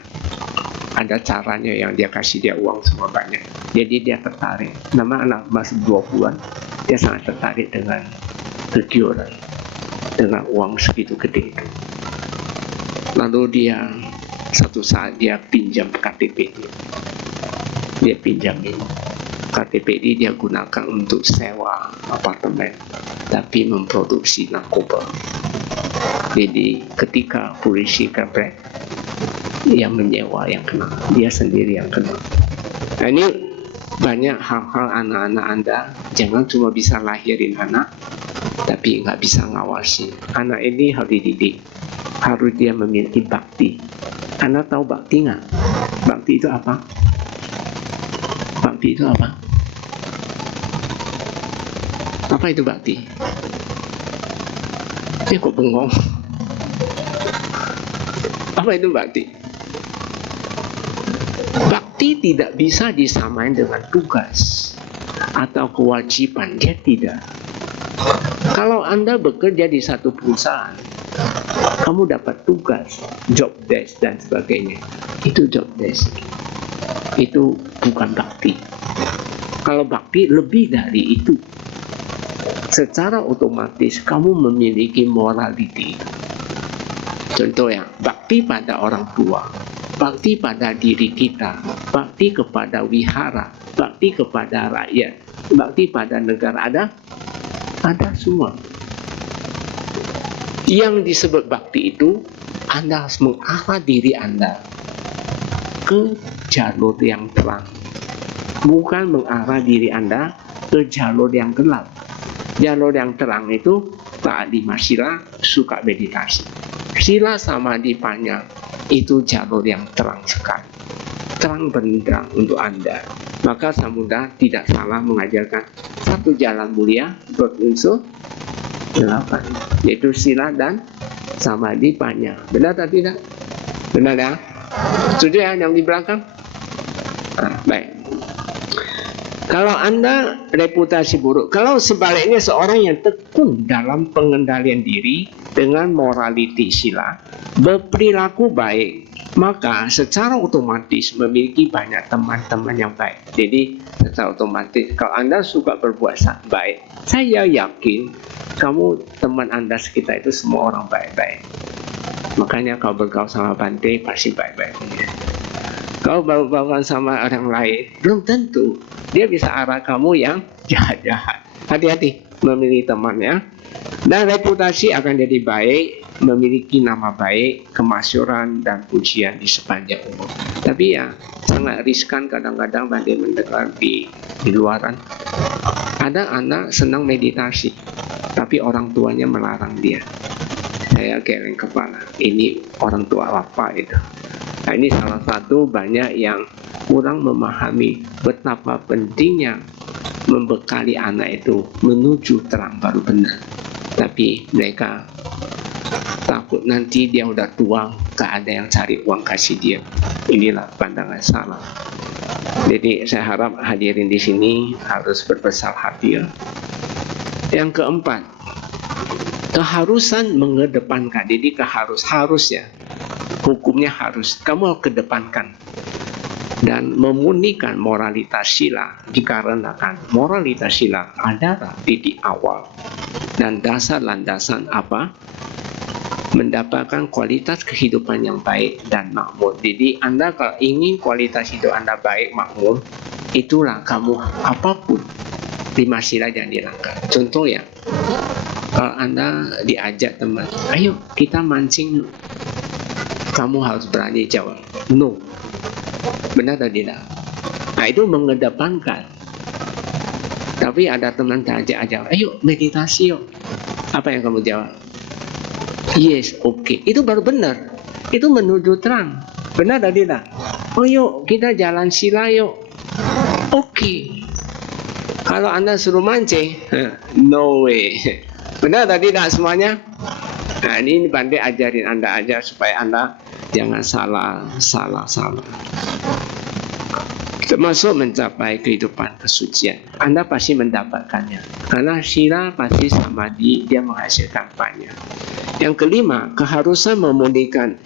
ada caranya yang dia kasih dia uang semua banyak. Jadi dia tertarik. Nama anak masih 20-an, dia sangat tertarik dengan kegiatan, dengan uang segitu gede itu. Lalu dia satu saat dia pinjam KTP itu. Dia pinjamin KTP ini, dia gunakan untuk sewa apartemen, tapi memproduksi narkoba. Jadi ketika polisi geprek, yang menyewa yang kena, dia sendiri yang kena. Nah, ini banyak hal-hal anak-anak Anda, jangan cuma bisa lahirin anak, tapi nggak bisa ngawasi. Anak ini harus dididik, harus dia memiliki bakti. Anda tahu bakti nggak? Bakti itu apa? Bakti itu apa? Apa itu bakti? Ini kok bengong? Apa itu bakti? Bakti tidak bisa disamain dengan tugas atau kewajiban. Dia tidak. Kalau Anda bekerja di satu perusahaan, kamu dapat tugas, job desk dan sebagainya. Itu job desk. Itu bukan bakti. Kalau bakti lebih dari itu. Secara otomatis kamu memiliki morality. Contoh ya, bakti pada orang tua, bakti pada diri kita, bakti kepada wihara, bakti kepada rakyat, bakti pada negara. Ada semua. Yang disebut bakti itu, Anda harus mengarah diri Anda ke jalur yang terang, bukan mengarah diri Anda ke jalur yang gelap. Jalur yang terang itu taat 5 sila, suka meditasi. Sila samadhi panjang, itu jalur yang terang sekali, terang benderang untuk Anda. Maka Sang Buddha tidak salah mengajarkan satu jalan mulia berunsur 8, yaitu sila dan samadhi panya. Benar atau tidak? Benar ya? Setuju ya yang di belakang? Baik. Kalau Anda reputasi buruk, kalau sebaliknya seorang yang tekun dalam pengendalian diri dengan morality sila, berperilaku baik, maka secara otomatis memiliki banyak teman-teman yang baik. Jadi secara otomatis kalau Anda suka berbuat baik, saya yakin kamu, teman Anda sekitar itu semua orang baik-baik. Makanya kau bergaul sama Bante pasti baik-baik. Kau bawa sama orang lain, belum tentu dia bisa arah kamu yang jahat-jahat. Hati-hati memilih temannya. Dan reputasi akan jadi baik, memiliki nama baik, kemasyuran dan pujian di sepanjang umur. Tapi ya sangat riskan kadang-kadang Bante mendengar di luaran. Ada anak senang meditasi, tapi orang tuanya melarang dia. Saya geleng kepala, ini orang tua apa itu? Nah, ini salah satu banyak yang kurang memahami betapa pentingnya membekali anak itu menuju terang baru benar. Tapi mereka takut nanti dia udah tua, gak ada yang cari uang kasih dia. Inilah pandangan salah. Jadi saya harap hadirin di sini harus berbesar hati ya. Yang keempat, keharusan mengedepankan. Jadi harus ya. Hukumnya harus, kamu harus kedepankan dan memunikan moralitas sila, dikarenakan moralitas sila adalah titik awal dan dasar landasan apa? Mendapatkan kualitas kehidupan yang baik dan makmur. Jadi Anda kalau ingin kualitas hidup Anda baik, makmur, itulah kamu apapun 5 sila yang dilanggar. Contoh ya, kalau Anda diajak teman, ayo kita mancing, kamu harus berani jawab no. Benar atau tidak? Nah itu mengedepankan. Tapi ada teman ajak, ayo meditasi yuk. Apa yang kamu jawab? Yes, oke. Itu baru benar. Itu menuju terang. Benar atau tidak? Oh yuk kita jalan sila yuk. Oke. Kalau Anda suruh mancing, no way. Benar atau tidak semuanya? Nah ini Bante ajarin Anda aja supaya Anda jangan salah. Termasuk mencapai kehidupan kesucian. Anda pasti mendapatkannya. Karena sila pasti samadhi, dia menghasilkan banyak. Yang kelima, keharusan memunikan.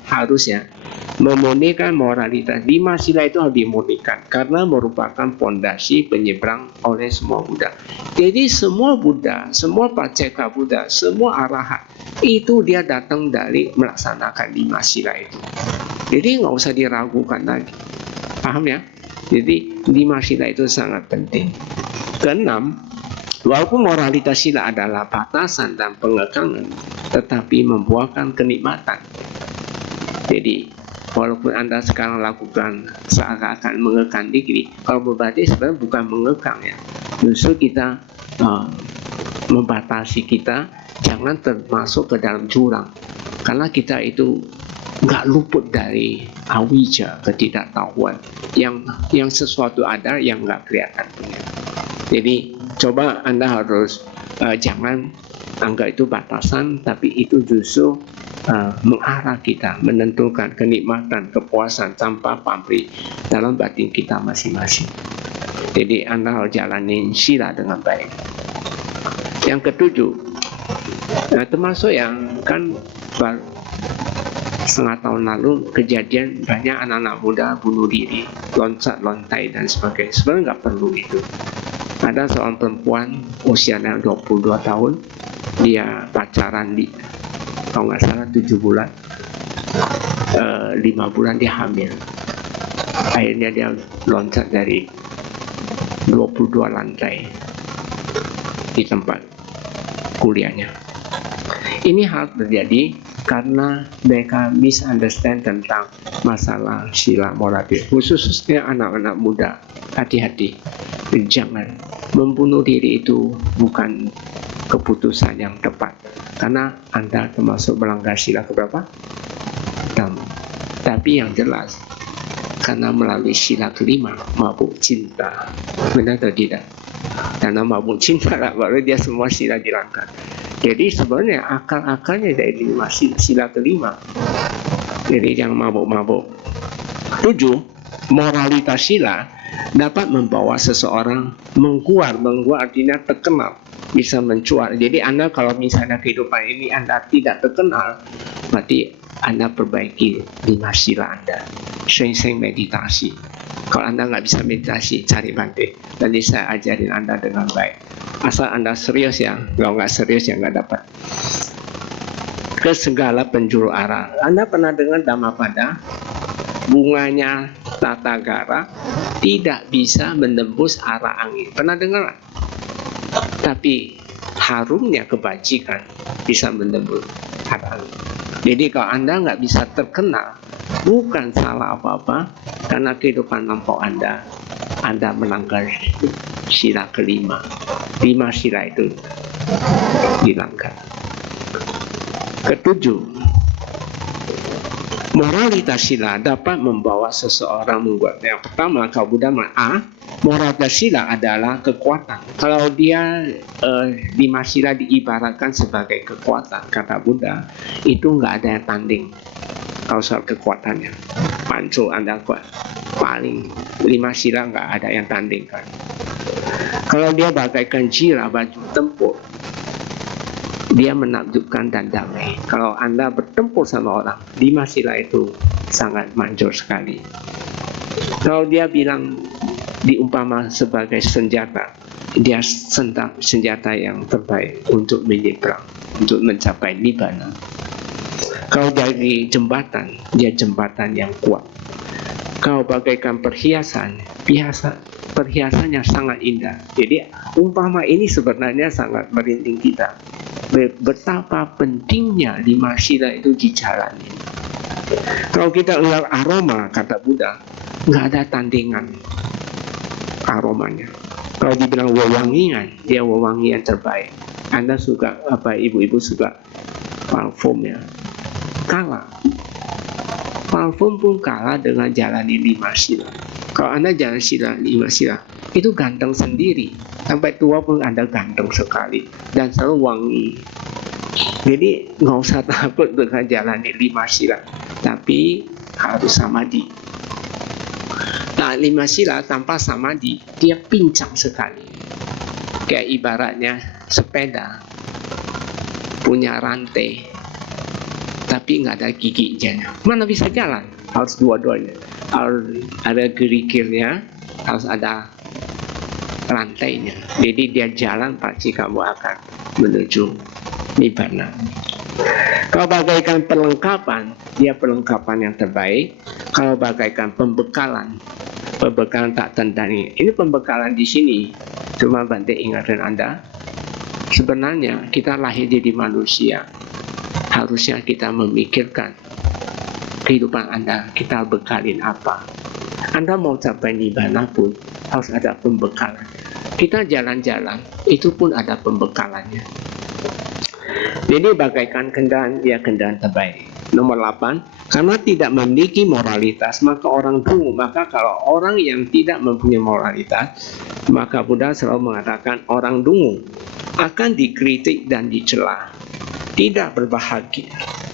Memunikan moralitas. 5 sila itu harus dimunikan. Karena merupakan fondasi penyeberang oleh semua Buddha. Jadi semua Buddha, semua Paceka Buddha, semua arahat, itu dia datang dari melaksanakan 5 sila itu. Jadi nggak usah diragukan lagi. Paham ya? Jadi 5 sila itu sangat penting. Keenam, walaupun moralitas sila adalah batasan dan pengekangan, tetapi membuahkan kenikmatan. Jadi walaupun Anda sekarang lakukan seakan-akan mengekang diri, kalau berarti sebenarnya bukan mengekang ya. Justru kita membatasi kita jangan termasuk ke dalam jurang. Karena kita itu nggak luput dari awija, ketidaktahuan. Yang sesuatu ada yang nggak kelihatan punya. Jadi coba Anda harus jangan anggap itu batasan, tapi itu justru mengarah kita, menentukan kenikmatan, kepuasan tanpa pamrih dalam batin kita masing-masing. Jadi Anda harus jalanin sila dengan baik. Yang ketujuh, termasuk yang kan setengah tahun lalu kejadian banyak anak-anak muda bunuh diri, loncat-lontai dan sebagainya. Sebenarnya nggak perlu itu. Ada seorang perempuan usianya 22 tahun, dia pacaran kalau nggak salah 7 bulan, 5 bulan dia hamil. Akhirnya dia loncat dari 22 lantai di tempat kuliahnya. Ini hal terjadi karena mereka misunderstand tentang masalah sila moralitas, khususnya anak-anak muda. Hati-hati, jangan membunuh diri, itu bukan keputusan yang tepat, karena Anda termasuk melanggar sila keberapa? Tapi yang jelas, karena melalui sila kelima mabuk cinta, benar atau tidak? Karena mabuk cinta lah, baru dia semua sila dilanggar. Jadi sebenarnya akal-akalnya dari sila kelima. Jadi yang mabuk-mabuk. 7. Moralitas sila dapat membawa seseorang menguar artinya terkenal, bisa mencuat. Jadi Anda kalau misalnya kehidupan ini Anda tidak terkenal, berarti Anda perbaiki 5 sila Anda. Sering-sering meditasi. Kalau Anda nggak bisa meditasi, cari Bante. Nanti saya ajarin Anda dengan baik. Asal Anda serius ya, kalau nggak serius ya nggak dapat. Ke segala penjuru arah. Anda pernah dengar Dhammapada? Bunganya Tatagara tidak bisa menembus arah angin. Pernah dengar? Tapi harumnya kebajikan bisa menembus arah angin. Jadi kalau Anda nggak bisa terkenal, bukan salah apa-apa, karena kehidupan lampau Anda melanggar sila kelima. 5 sila itu dilanggar. Ke-7, moralitas sila dapat membawa seseorang membuat. Yang pertama, kalau Buddha moralitas sila adalah kekuatan. Kalau dia 5 sila diibaratkan sebagai kekuatan, kata Buddha, itu nggak ada yang tanding. Kalau soal kekuatannya, panco Anda kuat, paling 5 sila nggak ada yang tandingkan. Kalau dia bagaikan jira baju tempur, dia menakjubkan dan damai. Kalau Anda bertempur sama orang, 5 sila itu sangat manjur sekali. Kalau dia bilang diumpama sebagai senjata, dia senjata yang terbaik untuk menyeberang, untuk mencapai nibbana. Kalau dari jembatan, dia jembatan yang kuat. Kalau bagaikan perhiasan, perhiasannya sangat indah. Jadi umpama ini sebenarnya sangat merinding kita. Betapa pentingnya 5 sila itu dijalani. Kalau kita lihat aroma, kata Buddha, nggak ada tandingan aromanya. Kalau dibilang wewangian, dia wewangian terbaik. Anda suka apa? Ibu-ibu suka parfumnya, kalah. Parfum pun kalah dengan jalani 5 sila. Kalau Anda jalan 5 sila, itu ganteng sendiri. Sampai tua pun Anda ganteng sekali dan selalu wangi. Jadi nggak usah takut dengan jalani 5 sila, tapi harus samadhi. Nah, 5 sila tanpa samadhi, dia pincang sekali. Kayak ibaratnya sepeda punya rantai, tapi nggak ada giginya. Mana bisa jalan? Harus dua-duanya. Harus ada gerigirnya, harus ada rantainya. Jadi dia jalan pasti kamu akan menuju nibbana. Kalau bagaikan perlengkapan, dia perlengkapan yang terbaik. Kalau bagaikan pembekalan tak tandingi. Ini pembekalan di sini. Cuma Bante ingatkan Anda, sebenarnya kita lahir jadi manusia. Harusnya kita memikirkan kehidupan Anda, kita bekalin apa. Anda mau capai nibbana pun harus ada pembekalan. Kita jalan-jalan, itu pun ada pembekalannya. Jadi bagaikan kendaraan, dia kendaraan terbaik. Nomor 8, karena tidak memiliki moralitas, maka orang dungu. Maka kalau orang yang tidak mempunyai moralitas, maka Buddha selalu mengatakan orang dungu akan dikritik dan dicela. Tidak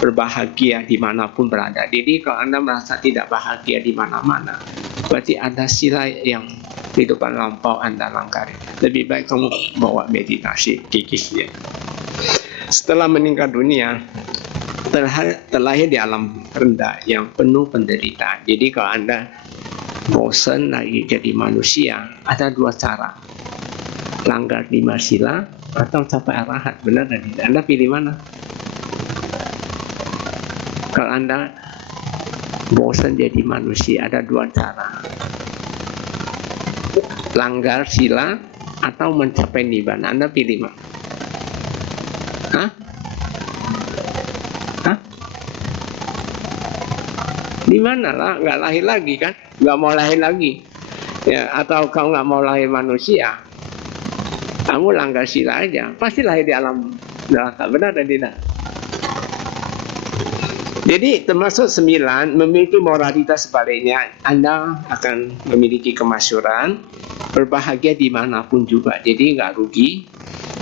berbahagia dimanapun berada. Jadi kalau Anda merasa tidak bahagia di mana-mana, berarti ada sila yang kehidupan lampau Anda langgar. Lebih baik kamu bawa meditasi gigihnya. Setelah meninggal dunia, terlahir di alam rendah yang penuh penderitaan. Jadi kalau Anda bosan lagi jadi manusia, ada 2 cara. Langgar 5 sila atau capai arahat. Benar dan tidak? Anda pilih mana? Kalau Anda bosan jadi manusia, ada 2 cara. Langgar sila atau mencapai nibbana. Anda pilih mana? Hah? Di mana lah? Nggak lahir lagi kan? Nggak mau lahir lagi. Ya, atau kau nggak mau lahir manusia, kamu langgar sila aja, pasti lahir di alam neraka. Benar dan tidak? Jadi termasuk 9, memiliki moralitas sebaliknya. Anda akan memiliki kemasyuran, berbahagia dimanapun juga, jadi nggak rugi.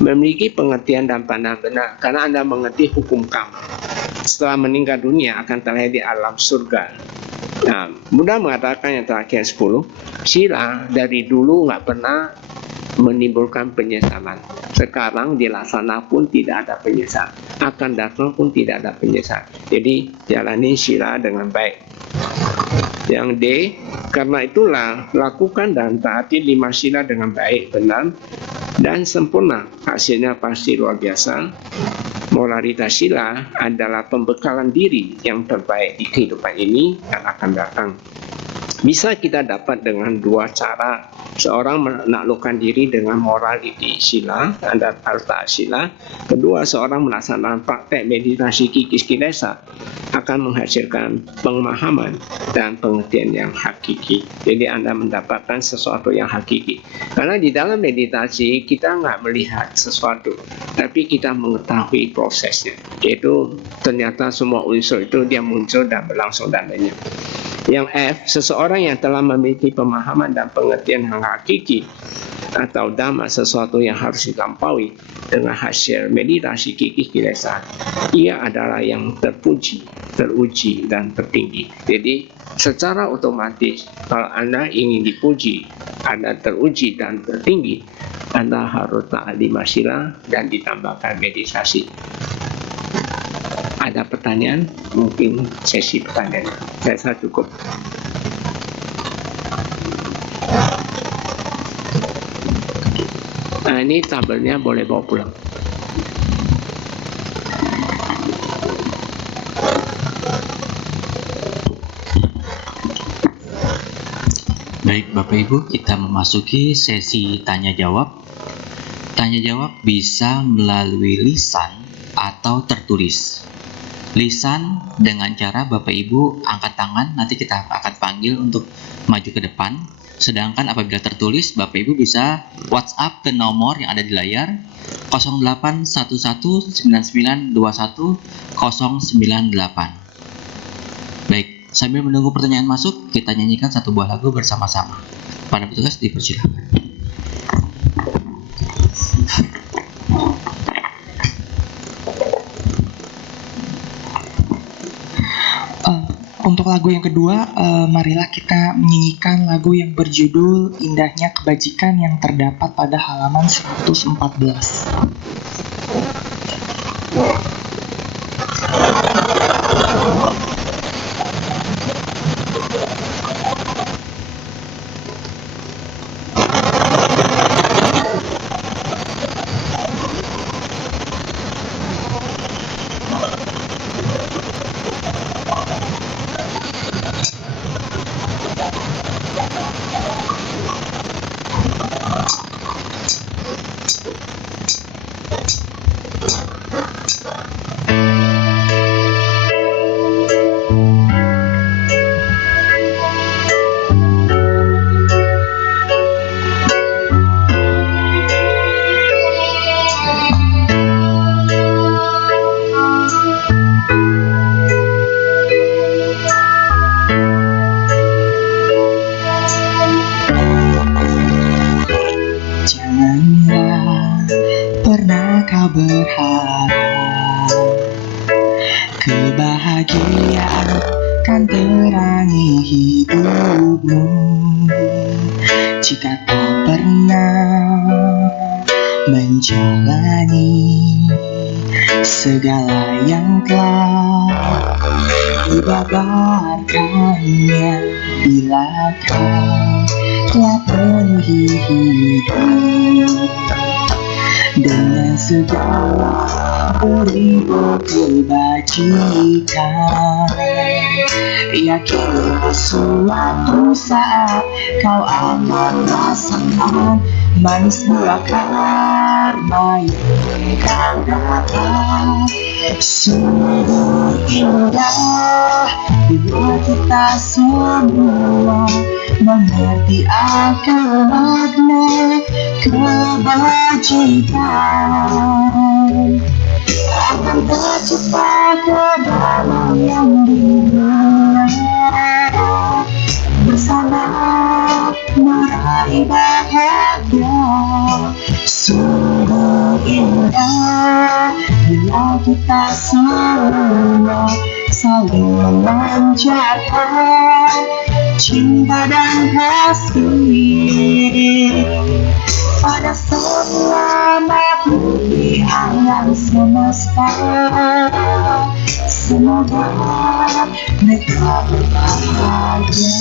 Memiliki pengertian dan pandangan benar, karena Anda mengerti hukum karma. Setelah meninggal dunia akan terlahir di alam surga. Nah, Buddha mengatakan yang terakhir 10, sila dari dulu nggak pernah menimbulkan penyesalan. Sekarang dilaksana pun tidak ada penyesalan, akan datang pun tidak ada penyesalan. Jadi jalani sila dengan baik. Yang D, karena itulah lakukan dan taati 5 sila dengan baik, benar dan sempurna. Hasilnya pasti luar biasa. Moralitas sila adalah pembekalan diri yang terbaik di kehidupan ini dan akan datang. Bisa kita dapat dengan 2 cara. Seorang menaklukkan diri dengan morality sila dan harta sila. Kedua, seorang melaksanakan praktek meditasi kikis kilesa akan menghasilkan pemahaman dan pengertian yang hakiki. Jadi Anda mendapatkan sesuatu yang hakiki. Karena di dalam meditasi kita nggak melihat sesuatu, tapi kita mengetahui prosesnya. Yaitu ternyata semua unsur itu dia muncul dan berlangsung dan lainnya. Yang F, seseorang yang telah memiliki pemahaman dan pengertian yang hakiki atau dhamma, sesuatu yang harus dilampaui dengan hasil meditasi kikis kilesa, ia adalah yang terpuji, teruji, dan tertinggi. Jadi secara otomatis kalau Anda ingin dipuji, Anda teruji dan tertinggi, Anda harus taat 5 sila dan ditambahkan meditasi. Ada pertanyaan? Mungkin sesi pertanyaan. Saya cukup. Nah, ini tabelnya boleh bawa pulang. Baik Bapak Ibu, kita memasuki sesi tanya jawab. Tanya jawab bisa melalui lisan atau tertulis. Lisan dengan cara Bapak Ibu angkat tangan, nanti kita akan panggil untuk maju ke depan. Sedangkan apabila tertulis, Bapak Ibu bisa WhatsApp ke nomor yang ada di layar 081199210098. Baik, sambil menunggu pertanyaan masuk, kita nyanyikan satu buah lagu bersama-sama. Para petugas dipersilakan. Untuk lagu yang kedua, marilah kita menyanyikan lagu yang berjudul Indahnya Kebajikan yang terdapat pada halaman 114. Janganlah pernah kau berharap kebahagiaan kan terangi hidupmu jika tak pernah menjalani segala yang telah dibabarkannya. Bila kau telah penuhi hidup dengan segala beribu kebajikan, yakinlah suatu saat kau akan rasakan manis buah karma yang kau dapat. Sungguh indah bila kita semua mengerti akan makna kebajikan. Akan tercipta kedamaian yang Marilah kita semua saling memanjatkan cinta dan kasih pada semua makhluk di alam semesta. Semoga mereka berbahagia.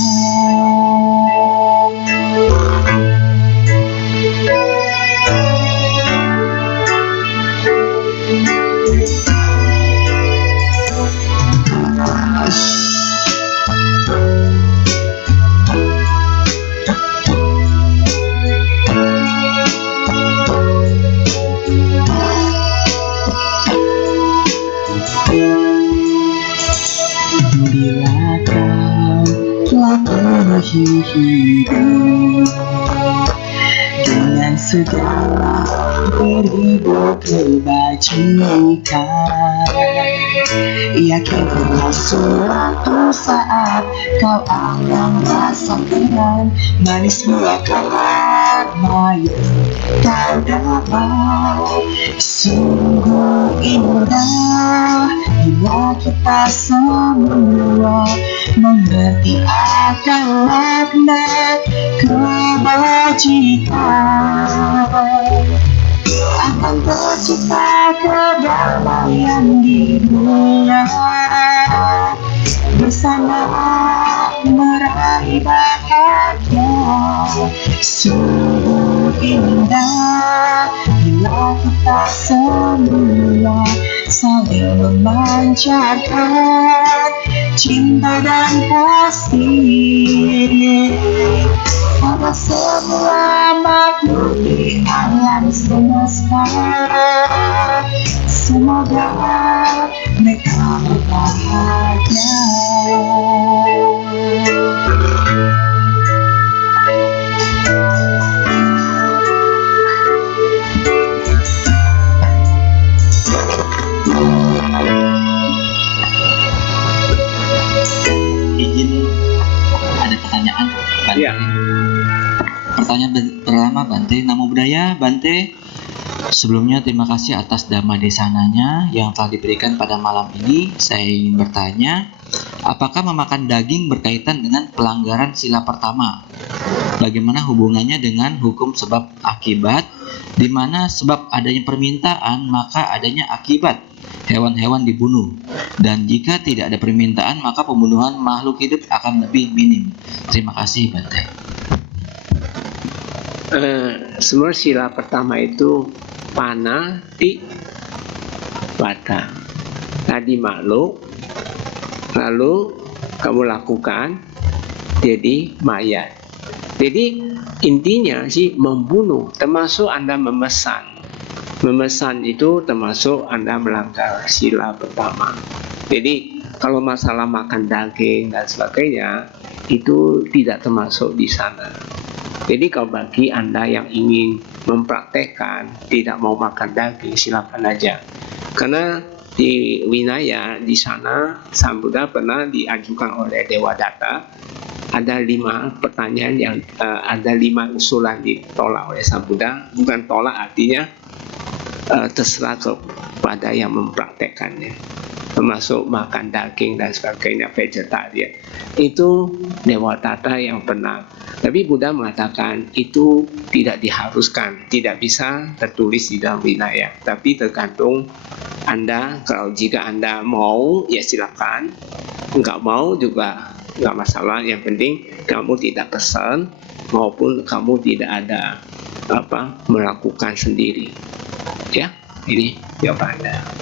Bila kau telah penuhi hidup dengan segala beribu kebajikan, yakinlah suatu saat kau akan rasakan manis buah keramaian kau dapat. Sungguh indah bila kita semua mengerti akan makna kebajikan, akan tercipta kedamaian di dunia, bersama meraih bahagia. Sungguh indah bila kita semua saling memanjatkan cinta dan kasih pada semua makhluk di alam semesta. Semoga mereka berbahagia. Izin ada pertanyaan, Bante. Ya. Pertanyaan pertama, Bante. Namo Buddhaya, Bante. Sebelumnya terima kasih atas Dhamma Desananya yang telah diberikan pada malam ini. Saya ingin bertanya, apakah memakan daging berkaitan dengan pelanggaran sila pertama? Bagaimana hubungannya dengan hukum sebab akibat, di mana sebab adanya permintaan maka adanya akibat, hewan-hewan dibunuh, dan jika tidak ada permintaan maka pembunuhan makhluk hidup akan lebih minim. Terima kasih, Bante. Semua sila pertama itu pana ti bata. Tadi makhluk, lalu kamu lakukan jadi mayat. Jadi intinya sih membunuh, termasuk Anda memesan. Memesan itu termasuk Anda melanggar sila pertama. Jadi kalau masalah makan daging dan sebagainya itu tidak termasuk di sana. Jadi kalau bagi Anda yang ingin mempraktekkan tidak mau makan daging, silakan aja. Karena di Winaya di sana Sang Buddha pernah diajukan oleh Dewa Datta, ada 5 pertanyaan yang ada 5 usulan ditolak oleh Sang Buddha. Bukan tolak artinya terserah kepada yang mempraktekannya, termasuk makan daging dan sebagainya, vegetarian. Itu Dewa Datta yang pernah. Tapi Buddha mengatakan itu tidak diharuskan, tidak bisa tertulis di dalam Vinaya. Tapi tergantung Anda, kalau jika Anda mau ya silakan, nggak mau juga nggak masalah. Yang penting kamu tidak pesan maupun kamu tidak ada melakukan sendiri. Ya, ini jawaban Anda.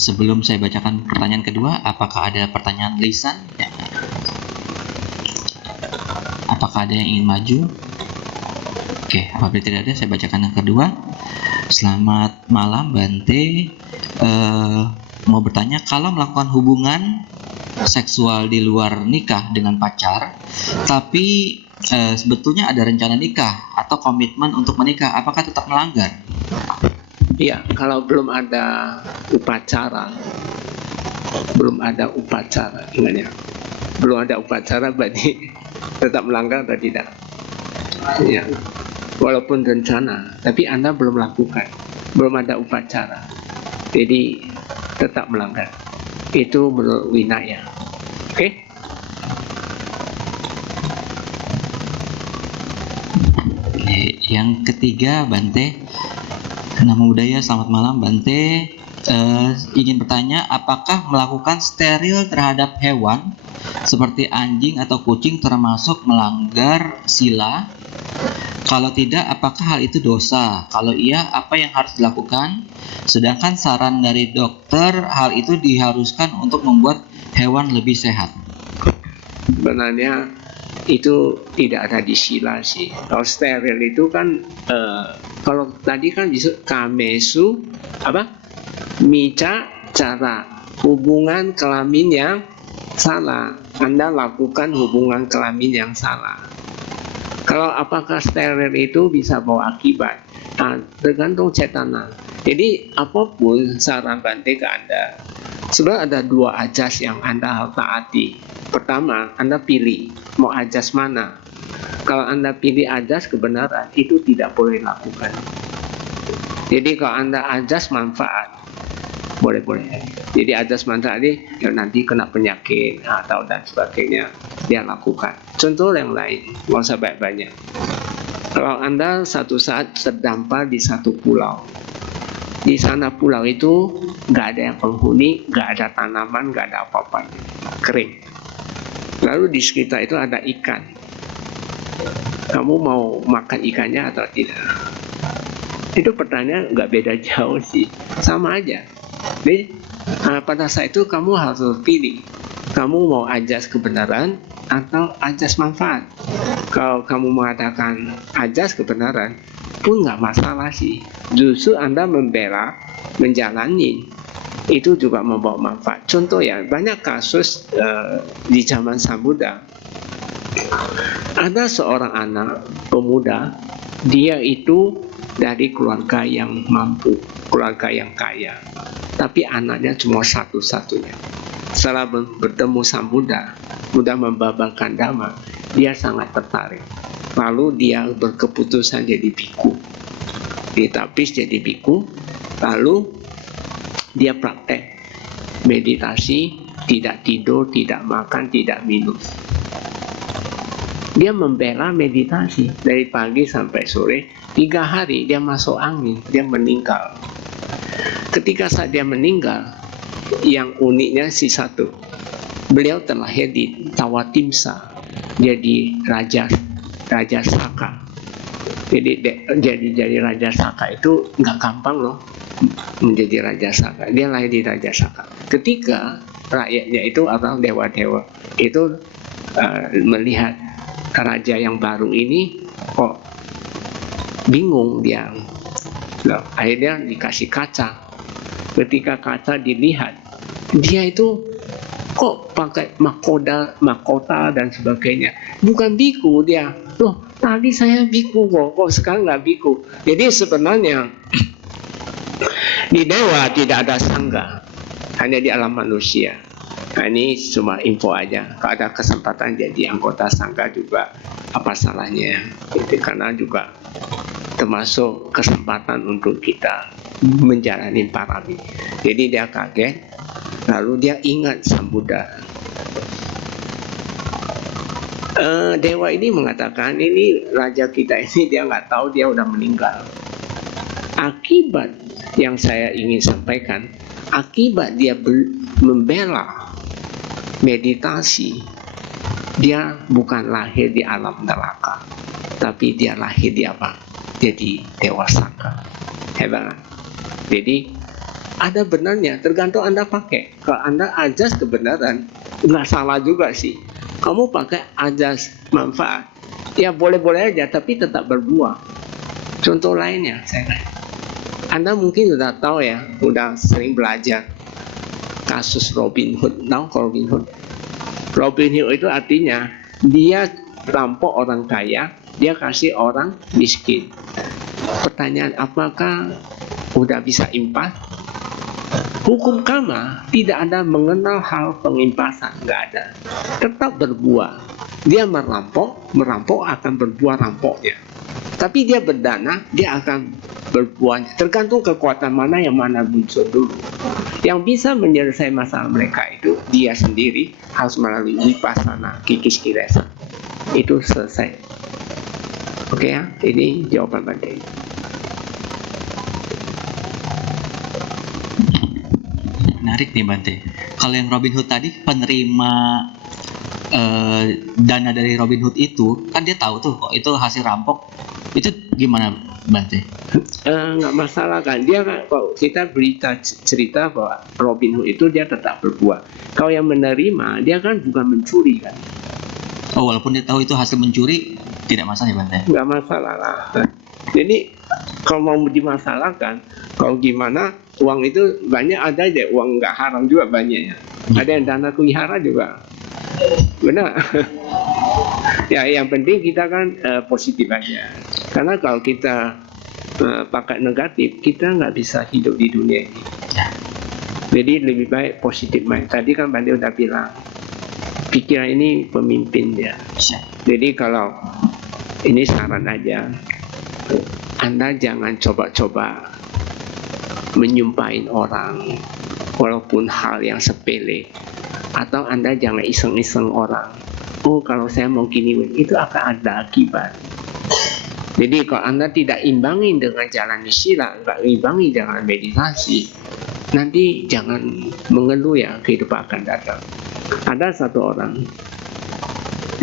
Sebelum saya bacakan pertanyaan kedua, apakah ada pertanyaan lisan? Ya. Apakah ada yang ingin maju? Oke, apabila tidak ada, saya bacakan yang kedua. Selamat malam, Bante. Mau bertanya, kalau melakukan hubungan seksual di luar nikah dengan pacar, tapi sebetulnya ada rencana nikah atau komitmen untuk menikah, apakah tetap melanggar? Ya, kalau belum ada upacara, ingat ya, belum ada upacara berarti tetap melanggar atau tidak? Ya, walaupun rencana, tapi Anda belum lakukan, belum ada upacara, jadi tetap melanggar. Itu menurut Vinaya. Oke? Yang ketiga, Bante. Namo Buddhaya, selamat malam Bante. Ingin bertanya, apakah melakukan steril terhadap hewan seperti anjing atau kucing termasuk melanggar sila? Kalau tidak, apakah hal itu dosa? Kalau iya, apa yang harus dilakukan? Sedangkan saran dari dokter, hal itu diharuskan untuk membuat hewan lebih sehat. Sebenarnya itu tidak ada di sila sih. Kalau steril itu kan kalau tadi kan disebut kamesu mica cara, hubungan kelamin yang salah. Anda lakukan hubungan kelamin yang salah. Kalau apakah steril itu bisa bawa akibat? Tergantung cetana. Jadi apapun saran Bante ke Anda, sebenarnya ada 2 ajas yang Anda harus taati. Pertama, Anda pilih mau ajas mana. Kalau Anda pilih ajas kebenaran, itu tidak boleh lakukan. Jadi kalau Anda ajas manfaat, boleh-boleh. Jadi ajas manfaat ini ya nanti kena penyakit atau dan sebagainya, dia lakukan. Contoh yang lain, nggak usah banyak-banyak. Kalau Anda satu saat terdampar di satu pulau, di sana pulau itu nggak ada yang penghuni, nggak ada tanaman, nggak ada apa-apa, kering. Lalu di sekitar itu ada ikan. Kamu mau makan ikannya atau tidak? Itu pertanyaan nggak beda jauh sih, sama aja. Jadi pada saat itu kamu harus pilih, kamu mau ajas kebenaran atau ajas manfaat. Kalau kamu mengatakan ajas kebenaran pun nggak masalah sih. Justru Anda membela, menjalani, itu juga membawa manfaat. Contoh ya, banyak kasus di zaman Sang Buddha. Ada seorang anak pemuda, dia itu dari keluarga yang mampu, keluarga yang kaya, tapi anaknya cuma satu-satunya. Setelah bertemu Sang Buddha, Buddha membabarkan Dhamma, dia sangat tertarik. Lalu dia berkeputusan jadi biku. Ditapis jadi biku, lalu dia praktek meditasi, tidak tidur, tidak makan, tidak minum. Dia membela meditasi dari pagi sampai sore, 3 hari dia masuk angin, dia meninggal. Ketika saat dia meninggal, yang uniknya si satu, beliau terlahir di Tawatimsa, jadi raja Saka. Jadi Raja Saka itu nggak gampang loh menjadi Raja Saka. Dia lahir di Raja Saka. Ketika rakyatnya itu atau dewa-dewa itu melihat raja yang baru ini kok bingung dia. Loh, akhirnya dikasih kaca. Ketika kaca dilihat, dia itu kok pakai mahkota dan sebagainya. Bukan biku dia. Loh, tadi saya biku kok sekarang nggak biku. Jadi sebenarnya di dewa tidak ada sangga, hanya di alam manusia. Nah, ini cuma info aja. Kalau ada kesempatan jadi anggota sangga juga apa salahnya? Itu karena juga termasuk kesempatan untuk kita menjalani parami. Jadi dia kaget, lalu dia ingat Sang Buddha. Dewa ini mengatakan, ini raja kita ini dia nggak tahu dia udah meninggal. Akibat yang saya ingin sampaikan, akibat dia membela meditasi, dia bukan lahir di alam neraka, tapi dia lahir di apa? Jadi Dewa Saka. Hebat. Jadi ada benarnya, tergantung Anda pakai. Kalau Anda ajas kebenaran, nggak salah juga sih. Kamu pakai ajas manfaat, ya boleh-boleh aja, tapi tetap berbuah. Contoh lainnya, Anda mungkin sudah tahu ya, sudah sering belajar kasus Robin Hood. Tahu Robin Hood? Robin Hood itu artinya dia rampok orang kaya, dia kasih orang miskin. Pertanyaan, apakah udah bisa impas? Hukum karma tidak ada mengenal hal pengimpasan, nggak ada. Tetap berbuah. Dia merampok akan berbuah rampoknya. Tapi dia berdana, dia akan berbuah. Tergantung kekuatan mana yang mana muncul dulu. Yang bisa menyelesaikan masalah mereka itu dia sendiri harus melalui vipassana, kikis kilesa. Itu selesai. Oke ya, ini jawaban Bante. Menarik nih Bante. Kalau yang Robin Hood tadi, penerima dana dari Robin Hood itu, kan dia tahu tuh kok itu hasil rampok. Itu gimana Bante? Nggak masalah kan, dia kan, kalau kita berita cerita bahwa Robin Hood itu dia tetap berbuat. Kalau yang menerima, dia kan bukan mencuri kan. Oh, walaupun dia tahu itu hasil mencuri, tidak masalah ya Bante? Nggak masalah lah. Jadi kalau mau dimasalahkan, kalau gimana uang itu banyak, ada aja uang nggak haram juga banyak ya. Ada yang dana kuihara juga, benar. Ya yang penting kita kan positif aja. Karena kalau kita pakai negatif, kita nggak bisa hidup di dunia ini. Jadi lebih baik positif mind. Tadi kan Bante udah bilang, pikiran ini pemimpin ya. Jadi kalau ini saran aja, Anda jangan coba-coba menyumpahin orang walaupun hal yang sepele, atau Anda jangan iseng-iseng orang. Oh kalau saya mau gini, itu akan ada akibat. Jadi kalau Anda tidak imbangi dengan jalan sila, nggak imbangi dengan meditasi, nanti jangan mengeluh ya, kehidupan akan datang. Ada satu orang,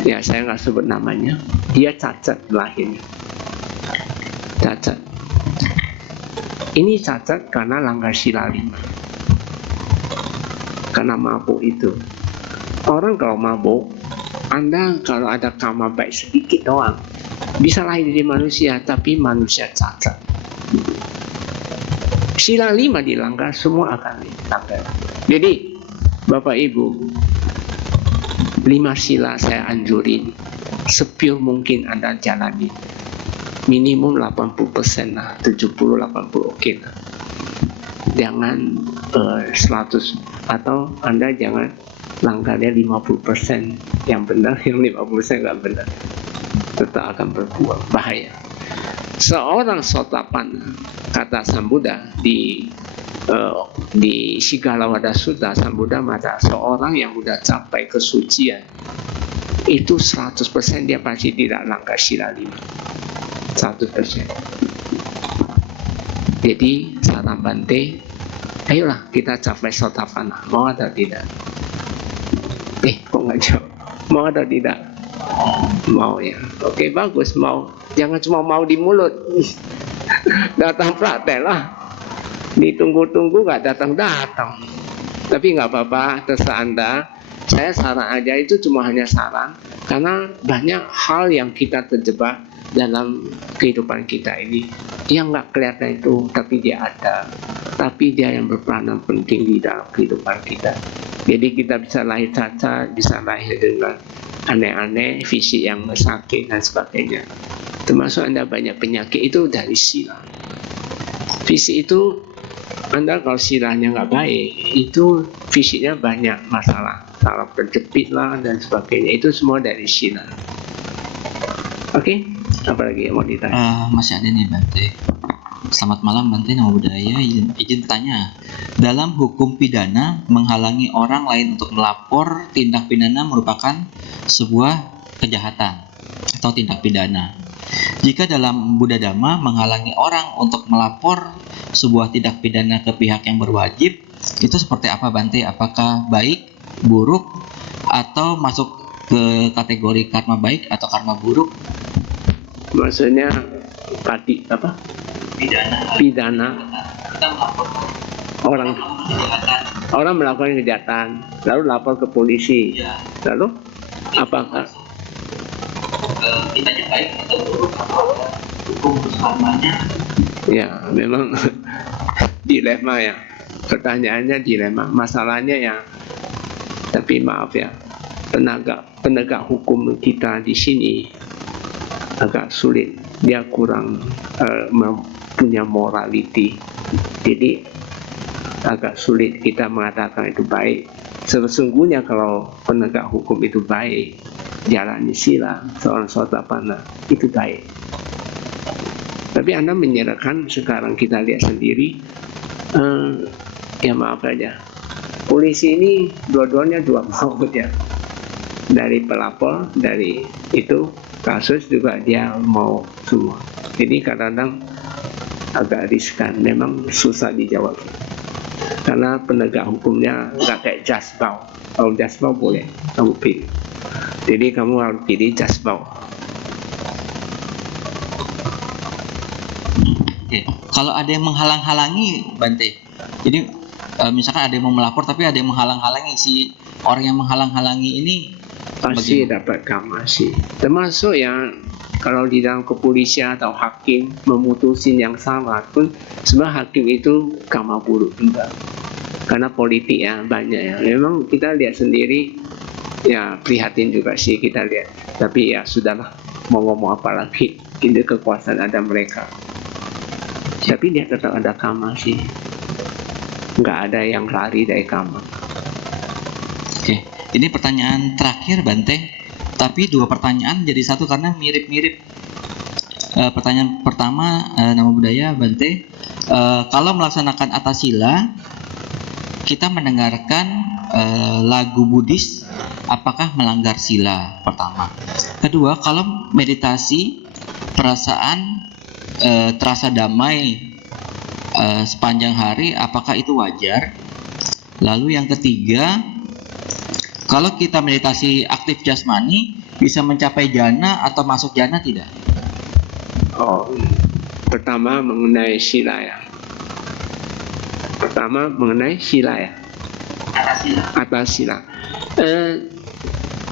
ya saya nggak sebut namanya, dia cacat lahirnya. Cacat. Ini cacat karena langgar sila 5. Karena mabuk itu. Orang kalau mabuk, Anda kalau ada karma baik sedikit doang, bisa lahir dari manusia, tapi manusia cacat. Sila 5 dilanggar, semua akan dilanggar. Jadi, Bapak Ibu, 5 sila saya anjurin, sepure mungkin Anda jalani. Minimum 80% lah, 70-80 oke lah. Jangan 100, atau Anda jangan langgarnya 50% yang benar, yang 50% nggak benar. Tetap akan berbuat bahaya. Seorang Sotapanna, kata Sang Buddha di Sigalawada Sutta, Sang Buddha mengatakan seorang yang sudah capai kesucian itu 100% dia pasti tidak langgar sila 5. 100%. Jadi saran Bante, ayolah kita capai Sotapanna, mau atau tidak? Kok nggak jawab? Mau atau tidak? Mau ya. Oke, bagus, mau. Jangan cuma mau di mulut. Datang praktek lah. Ditunggu-tunggu nggak datang-datang. Tapi nggak apa-apa, terserah Anda. Saya saran aja, itu cuma hanya saran, karena banyak hal yang kita terjebak dalam kehidupan kita ini yang nggak kelihatan itu, tapi dia ada, tapi dia yang berperanan penting di dalam kehidupan kita. Jadi kita bisa lahir cacat, bisa lahir dengan aneh-aneh, fisik yang sakit dan sebagainya. Termasuk Anda banyak penyakit itu dari sila. Fisik itu Anda kalau silanya nggak baik, itu fisiknya banyak masalah, saraf terjepit lah dan sebagainya. Itu semua dari sila. Oke, apa lagi yang mau ditanya? Masih ada nih Bante. Selamat malam Bante, nama budaya. Izin tanya, dalam hukum pidana menghalangi orang lain untuk melapor tindak pidana merupakan sebuah kejahatan atau tindak pidana. Jika dalam Buddha Dhamma menghalangi orang untuk melapor sebuah tindak pidana ke pihak yang berwajib, itu seperti apa Bante? Apakah baik, buruk, atau masuk ke kategori karma baik atau karma buruk? Maksudnya apa? Pidana. Kita melapor orang melakukan kejahatan, lalu lapor ke polisi. Ya. Lalu apakah Kitanya baik atau buruk, atau hukum karmanya? Ya, memang dilema ya. Pertanyaannya dilema. Masalahnya ya, tapi maaf ya, penegak hukum kita di sini agak sulit. Dia kurang punya morality. Jadi agak sulit kita mengatakan itu baik. Sesungguhnya kalau penegak hukum itu baik, jalani sila, seorang Sotapanna itu baik. Tapi Anda menyerahkan, sekarang kita lihat sendiri, ya maaf aja, polisi ini dua-duanya dua maut ya. Dari pelapor, dari itu kasus juga dia mau semua. Jadi kadang-kadang agak riskan, memang susah dijawab. Karena penegak hukumnya nggak kayak Jasbau. Kalau Jasbau boleh kamu pilih. Jadi kamu harus pilih Jasbau. Oke. Kalau ada yang menghalang-halangi, Bante, jadi misalkan ada yang mau melapor tapi ada yang menghalang-halangi, si orang yang menghalang-halangi ini Pasti bagaimana? dapat kamasi. Termasuk yang kalau di dalam kepolisian atau hakim memutusin yang salah pun, sebenarnya hakim itu kama buruk juga. Karena politik ya banyak ya. Memang kita lihat sendiri, ya prihatin juga sih kita lihat. Tapi ya sudahlah, mau ngomong apa lagi, ini kekuasaan ada mereka. Tapi dia tetap ada kama sih. Nggak ada yang lari dari kama. Oke, ini pertanyaan terakhir, Bante. Tapi dua pertanyaan jadi satu karena mirip-mirip. Pertanyaan pertama, nama budaya, Bante. Kalau melaksanakan atasila, kita mendengarkan lagu Buddhis, apakah melanggar sila? Pertama. Kedua, kalau meditasi, perasaan terasa damai sepanjang hari, apakah itu wajar? Lalu yang ketiga, kalau kita meditasi aktif jasmani, bisa mencapai jana atau masuk jana tidak? Oh, pertama mengenai sila ya. Pertama mengenai sila ya. Atas sila.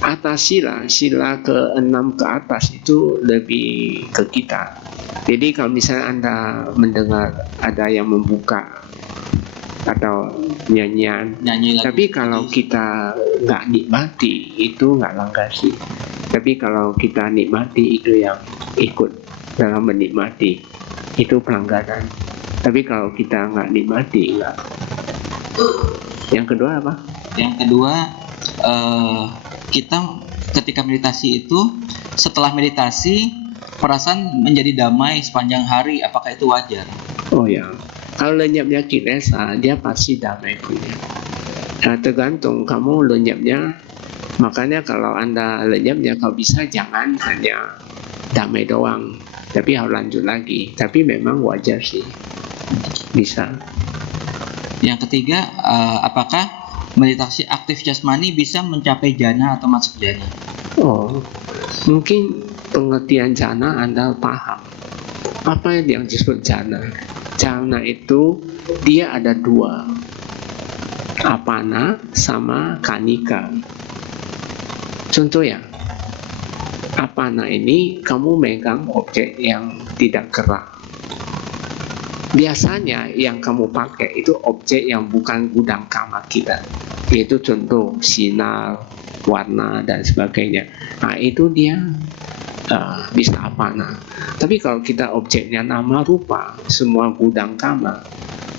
Atas sila, sila ke-6 ke atas itu lebih ke kita. Jadi kalau misalnya Anda mendengar ada yang membuka atau nyanyian, Nyanyi lagu. tapi kalau kita nggak nikmati itu nggak langgar sih. Tapi kalau kita nikmati itu yang ikut dalam menikmati, itu pelanggaran. Tapi kalau kita nggak nikmati, nggak. Yang kedua apa? Yang kedua, kita ketika meditasi itu, setelah meditasi perasaan menjadi damai sepanjang hari, apakah itu wajar? Oh ya, kalau lenyapnya kilesa, dia pasti damai punya. Nah, tergantung kamu lenyapnya. Makanya kalau Anda lenyapnya, kalau bisa jangan hanya damai doang, tapi harus lanjut lagi. Tapi memang wajar sih, bisa. Yang ketiga, apakah meditasi aktif jasmani bisa mencapai jana atau masuk jana? Oh, mungkin pengertian jana Anda paham. Apa yang disebut jana? Jana itu dia ada dua, apana sama kanika. Contoh ya, apana ini kamu megang objek yang tidak gerak. Biasanya yang kamu pakai itu objek yang bukan gudang kama kita, yaitu contoh sinar, warna dan sebagainya. Nah itu dia bisa apana. Tapi kalau kita objeknya nama rupa, semua gudang kama,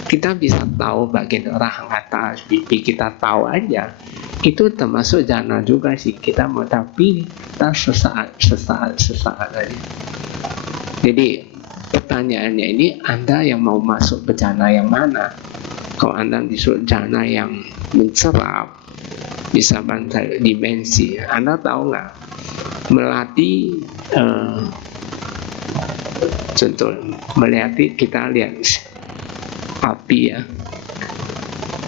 kita bisa tahu bagian rahang atas, pipi kita tahu aja. Itu termasuk jana juga sih, kita mau, tapi kita sesaat aja. Jadi pertanyaannya ini, Anda yang mau masuk ke jana yang mana? Kalau Anda disuruh jana yang mencerap, bisa bantai dimensi, Anda tahu nggak? Melatih contoh, melatih kita lihat api ya,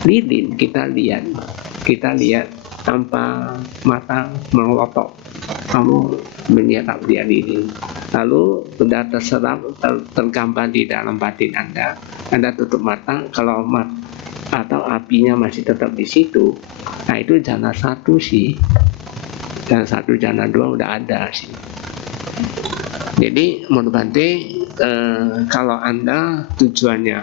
lilin kita lihat tanpa mata melotot, kamu menyerap dia lilin, lalu sudah terserap tergambar di dalam batin Anda tutup mata, kalau atau apinya masih tetap di situ, nah itu jana 1 sih, jana 1, jana 2 udah ada sih. Jadi menurut Bante, kalau Anda tujuannya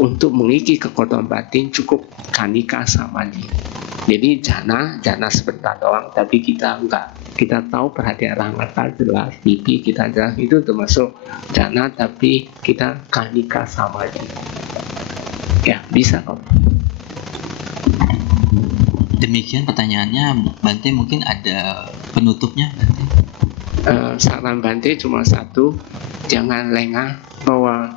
untuk mengisi kekuatan batin, cukup kanika samani. Jadi jana sebentar doang, tapi kita enggak, kita tahu perhatian rahangata jelas, pipi kita jelas, itu termasuk jana, tapi kita kanika samani. Ya bisa kok. Demikian pertanyaannya, Bante. Mungkin ada penutupnya, Bante? saran Bante cuma satu, jangan lengah bahwa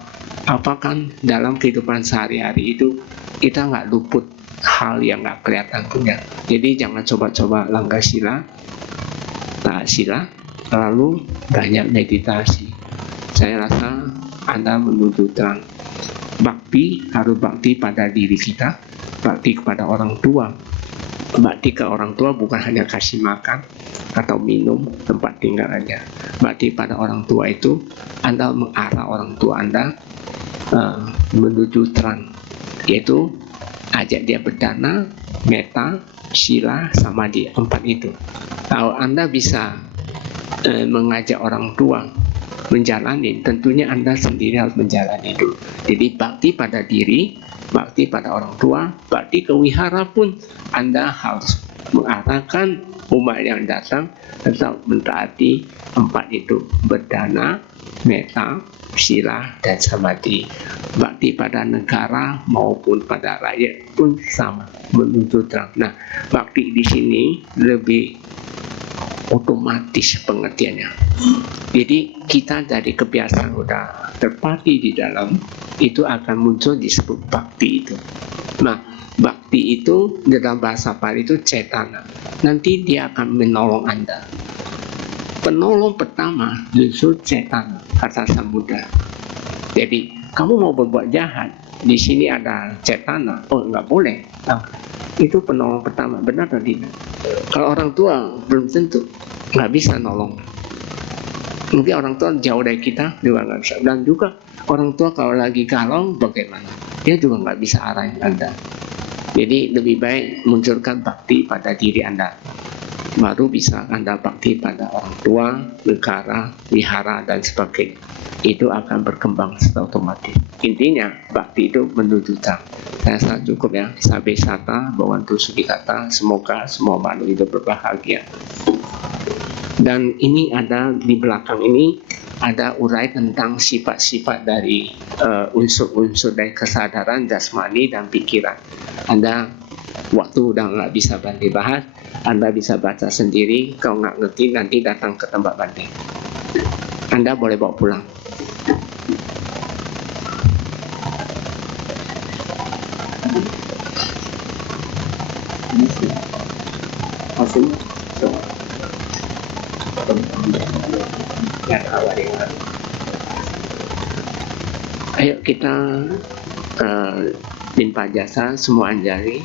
apakah dalam kehidupan sehari-hari itu kita nggak luput hal yang nggak kelihatan punya. Jadi jangan coba-coba langgar sila, taat sila, lalu banyak meditasi. Saya rasa Anda menuju terang. Bakti harus bakti pada diri kita, bakti kepada orang tua. Bakti ke orang tua bukan hanya kasih makan atau minum, tempat tinggal aja. Bakti pada orang tua itu Anda mengarah orang tua Anda menuju terang, yaitu ajak dia berdana, metta, sila, samadhi, 4 itu. Kalau Anda bisa mengajak orang tua menjalani, tentunya Anda sendiri harus menjalani dulu. Jadi bakti pada diri, bakti pada orang tua, bakti ke wihara pun Anda harus mengarahkan umat yang datang tetap mentaati 4 itu, berdana, metta, sila, dan samadhi. Bakti pada negara maupun pada rakyat pun sama, menuju terang. Nah, bakti di sini lebih otomatis pengertiannya. Jadi kita dari kebiasaan udah terpati di dalam, itu akan muncul disebut bakti itu. Nah, bakti itu dalam bahasa Pali itu cetana. Nanti dia akan menolong Anda. Penolong pertama justru cetana, kata Samudra. Jadi kamu mau berbuat jahat, di sini ada cetana, oh nggak boleh. Nah, itu penolong pertama, benar atau tidak? Kalau orang tua belum tentu nggak bisa nolong. Mungkin orang tua jauh dari kita juga nggak bisa. Dan juga orang tua kalau lagi galau bagaimana? Dia juga nggak bisa arahin Anda. Jadi lebih baik munculkan bakti pada diri Anda. Baru bisa Anda bakti pada orang tua, negara, wihara, dan sebagainya. Itu akan berkembang secara otomatis. Intinya, bakti itu menuju terang. Saya rasa cukup ya. Sabe sata, bawantu sukikata. Semoga semua makhluk hidup berbahagia. Dan ini ada di belakang ini ada urai tentang sifat-sifat dari unsur-unsur dari kesadaran jasmani dan pikiran. Anda waktu udah nggak bisa Bante bahas, Anda bisa baca sendiri. Kalau nggak ngerti nanti datang ke tempat Bante. Anda boleh bawa pulang. Ayo kita limpah jasa semua anjali.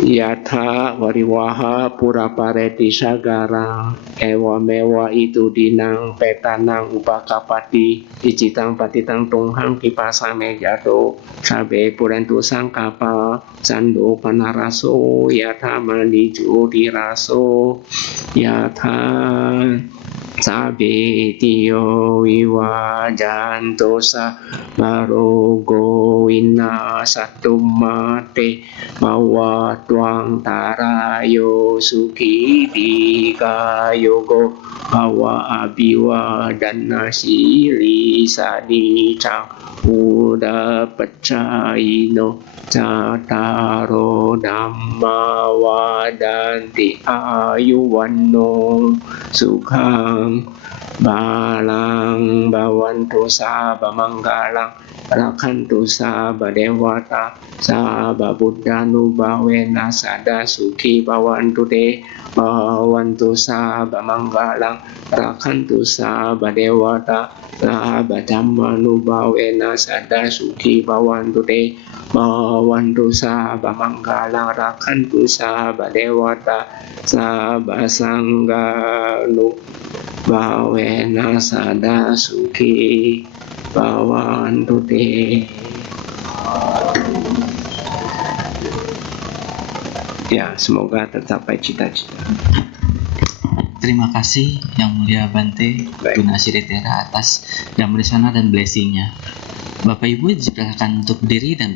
Yatha wariwaha purapareti sagara ewa mewa itu dinang petanang upakapati icitang patitang tunghang kipasa mejato sabe purentu sangkapa sando panaraso yatha maniju diraso yatha sabe tiyo wiwajantosa marogo inna satumate mawa tuang tarayo suki dika yogo bawa abiwa dan nasili sadicang uda pecaino cataro dhamma wadanti ayuwanno sukhang balang bawantu sabha manggalang rakhantu sabha dewata sabha buddhanubhavena sada sukhi bawantu te bawantu sabha manggalang rakhantu sabha dewata sabha dhammanubhavena sada sukhi bawantu te bawantu sabha manggalang rakhantu sabha dewata sabha sangganu bhavena sada sukhi bawantu te. Ya, semoga tercapai cita-cita. Terima kasih Yang Mulia Bante Gunasi Retera atas damai sana dan blessingnya. Bapak Ibu dipersilakan untuk berdiri dan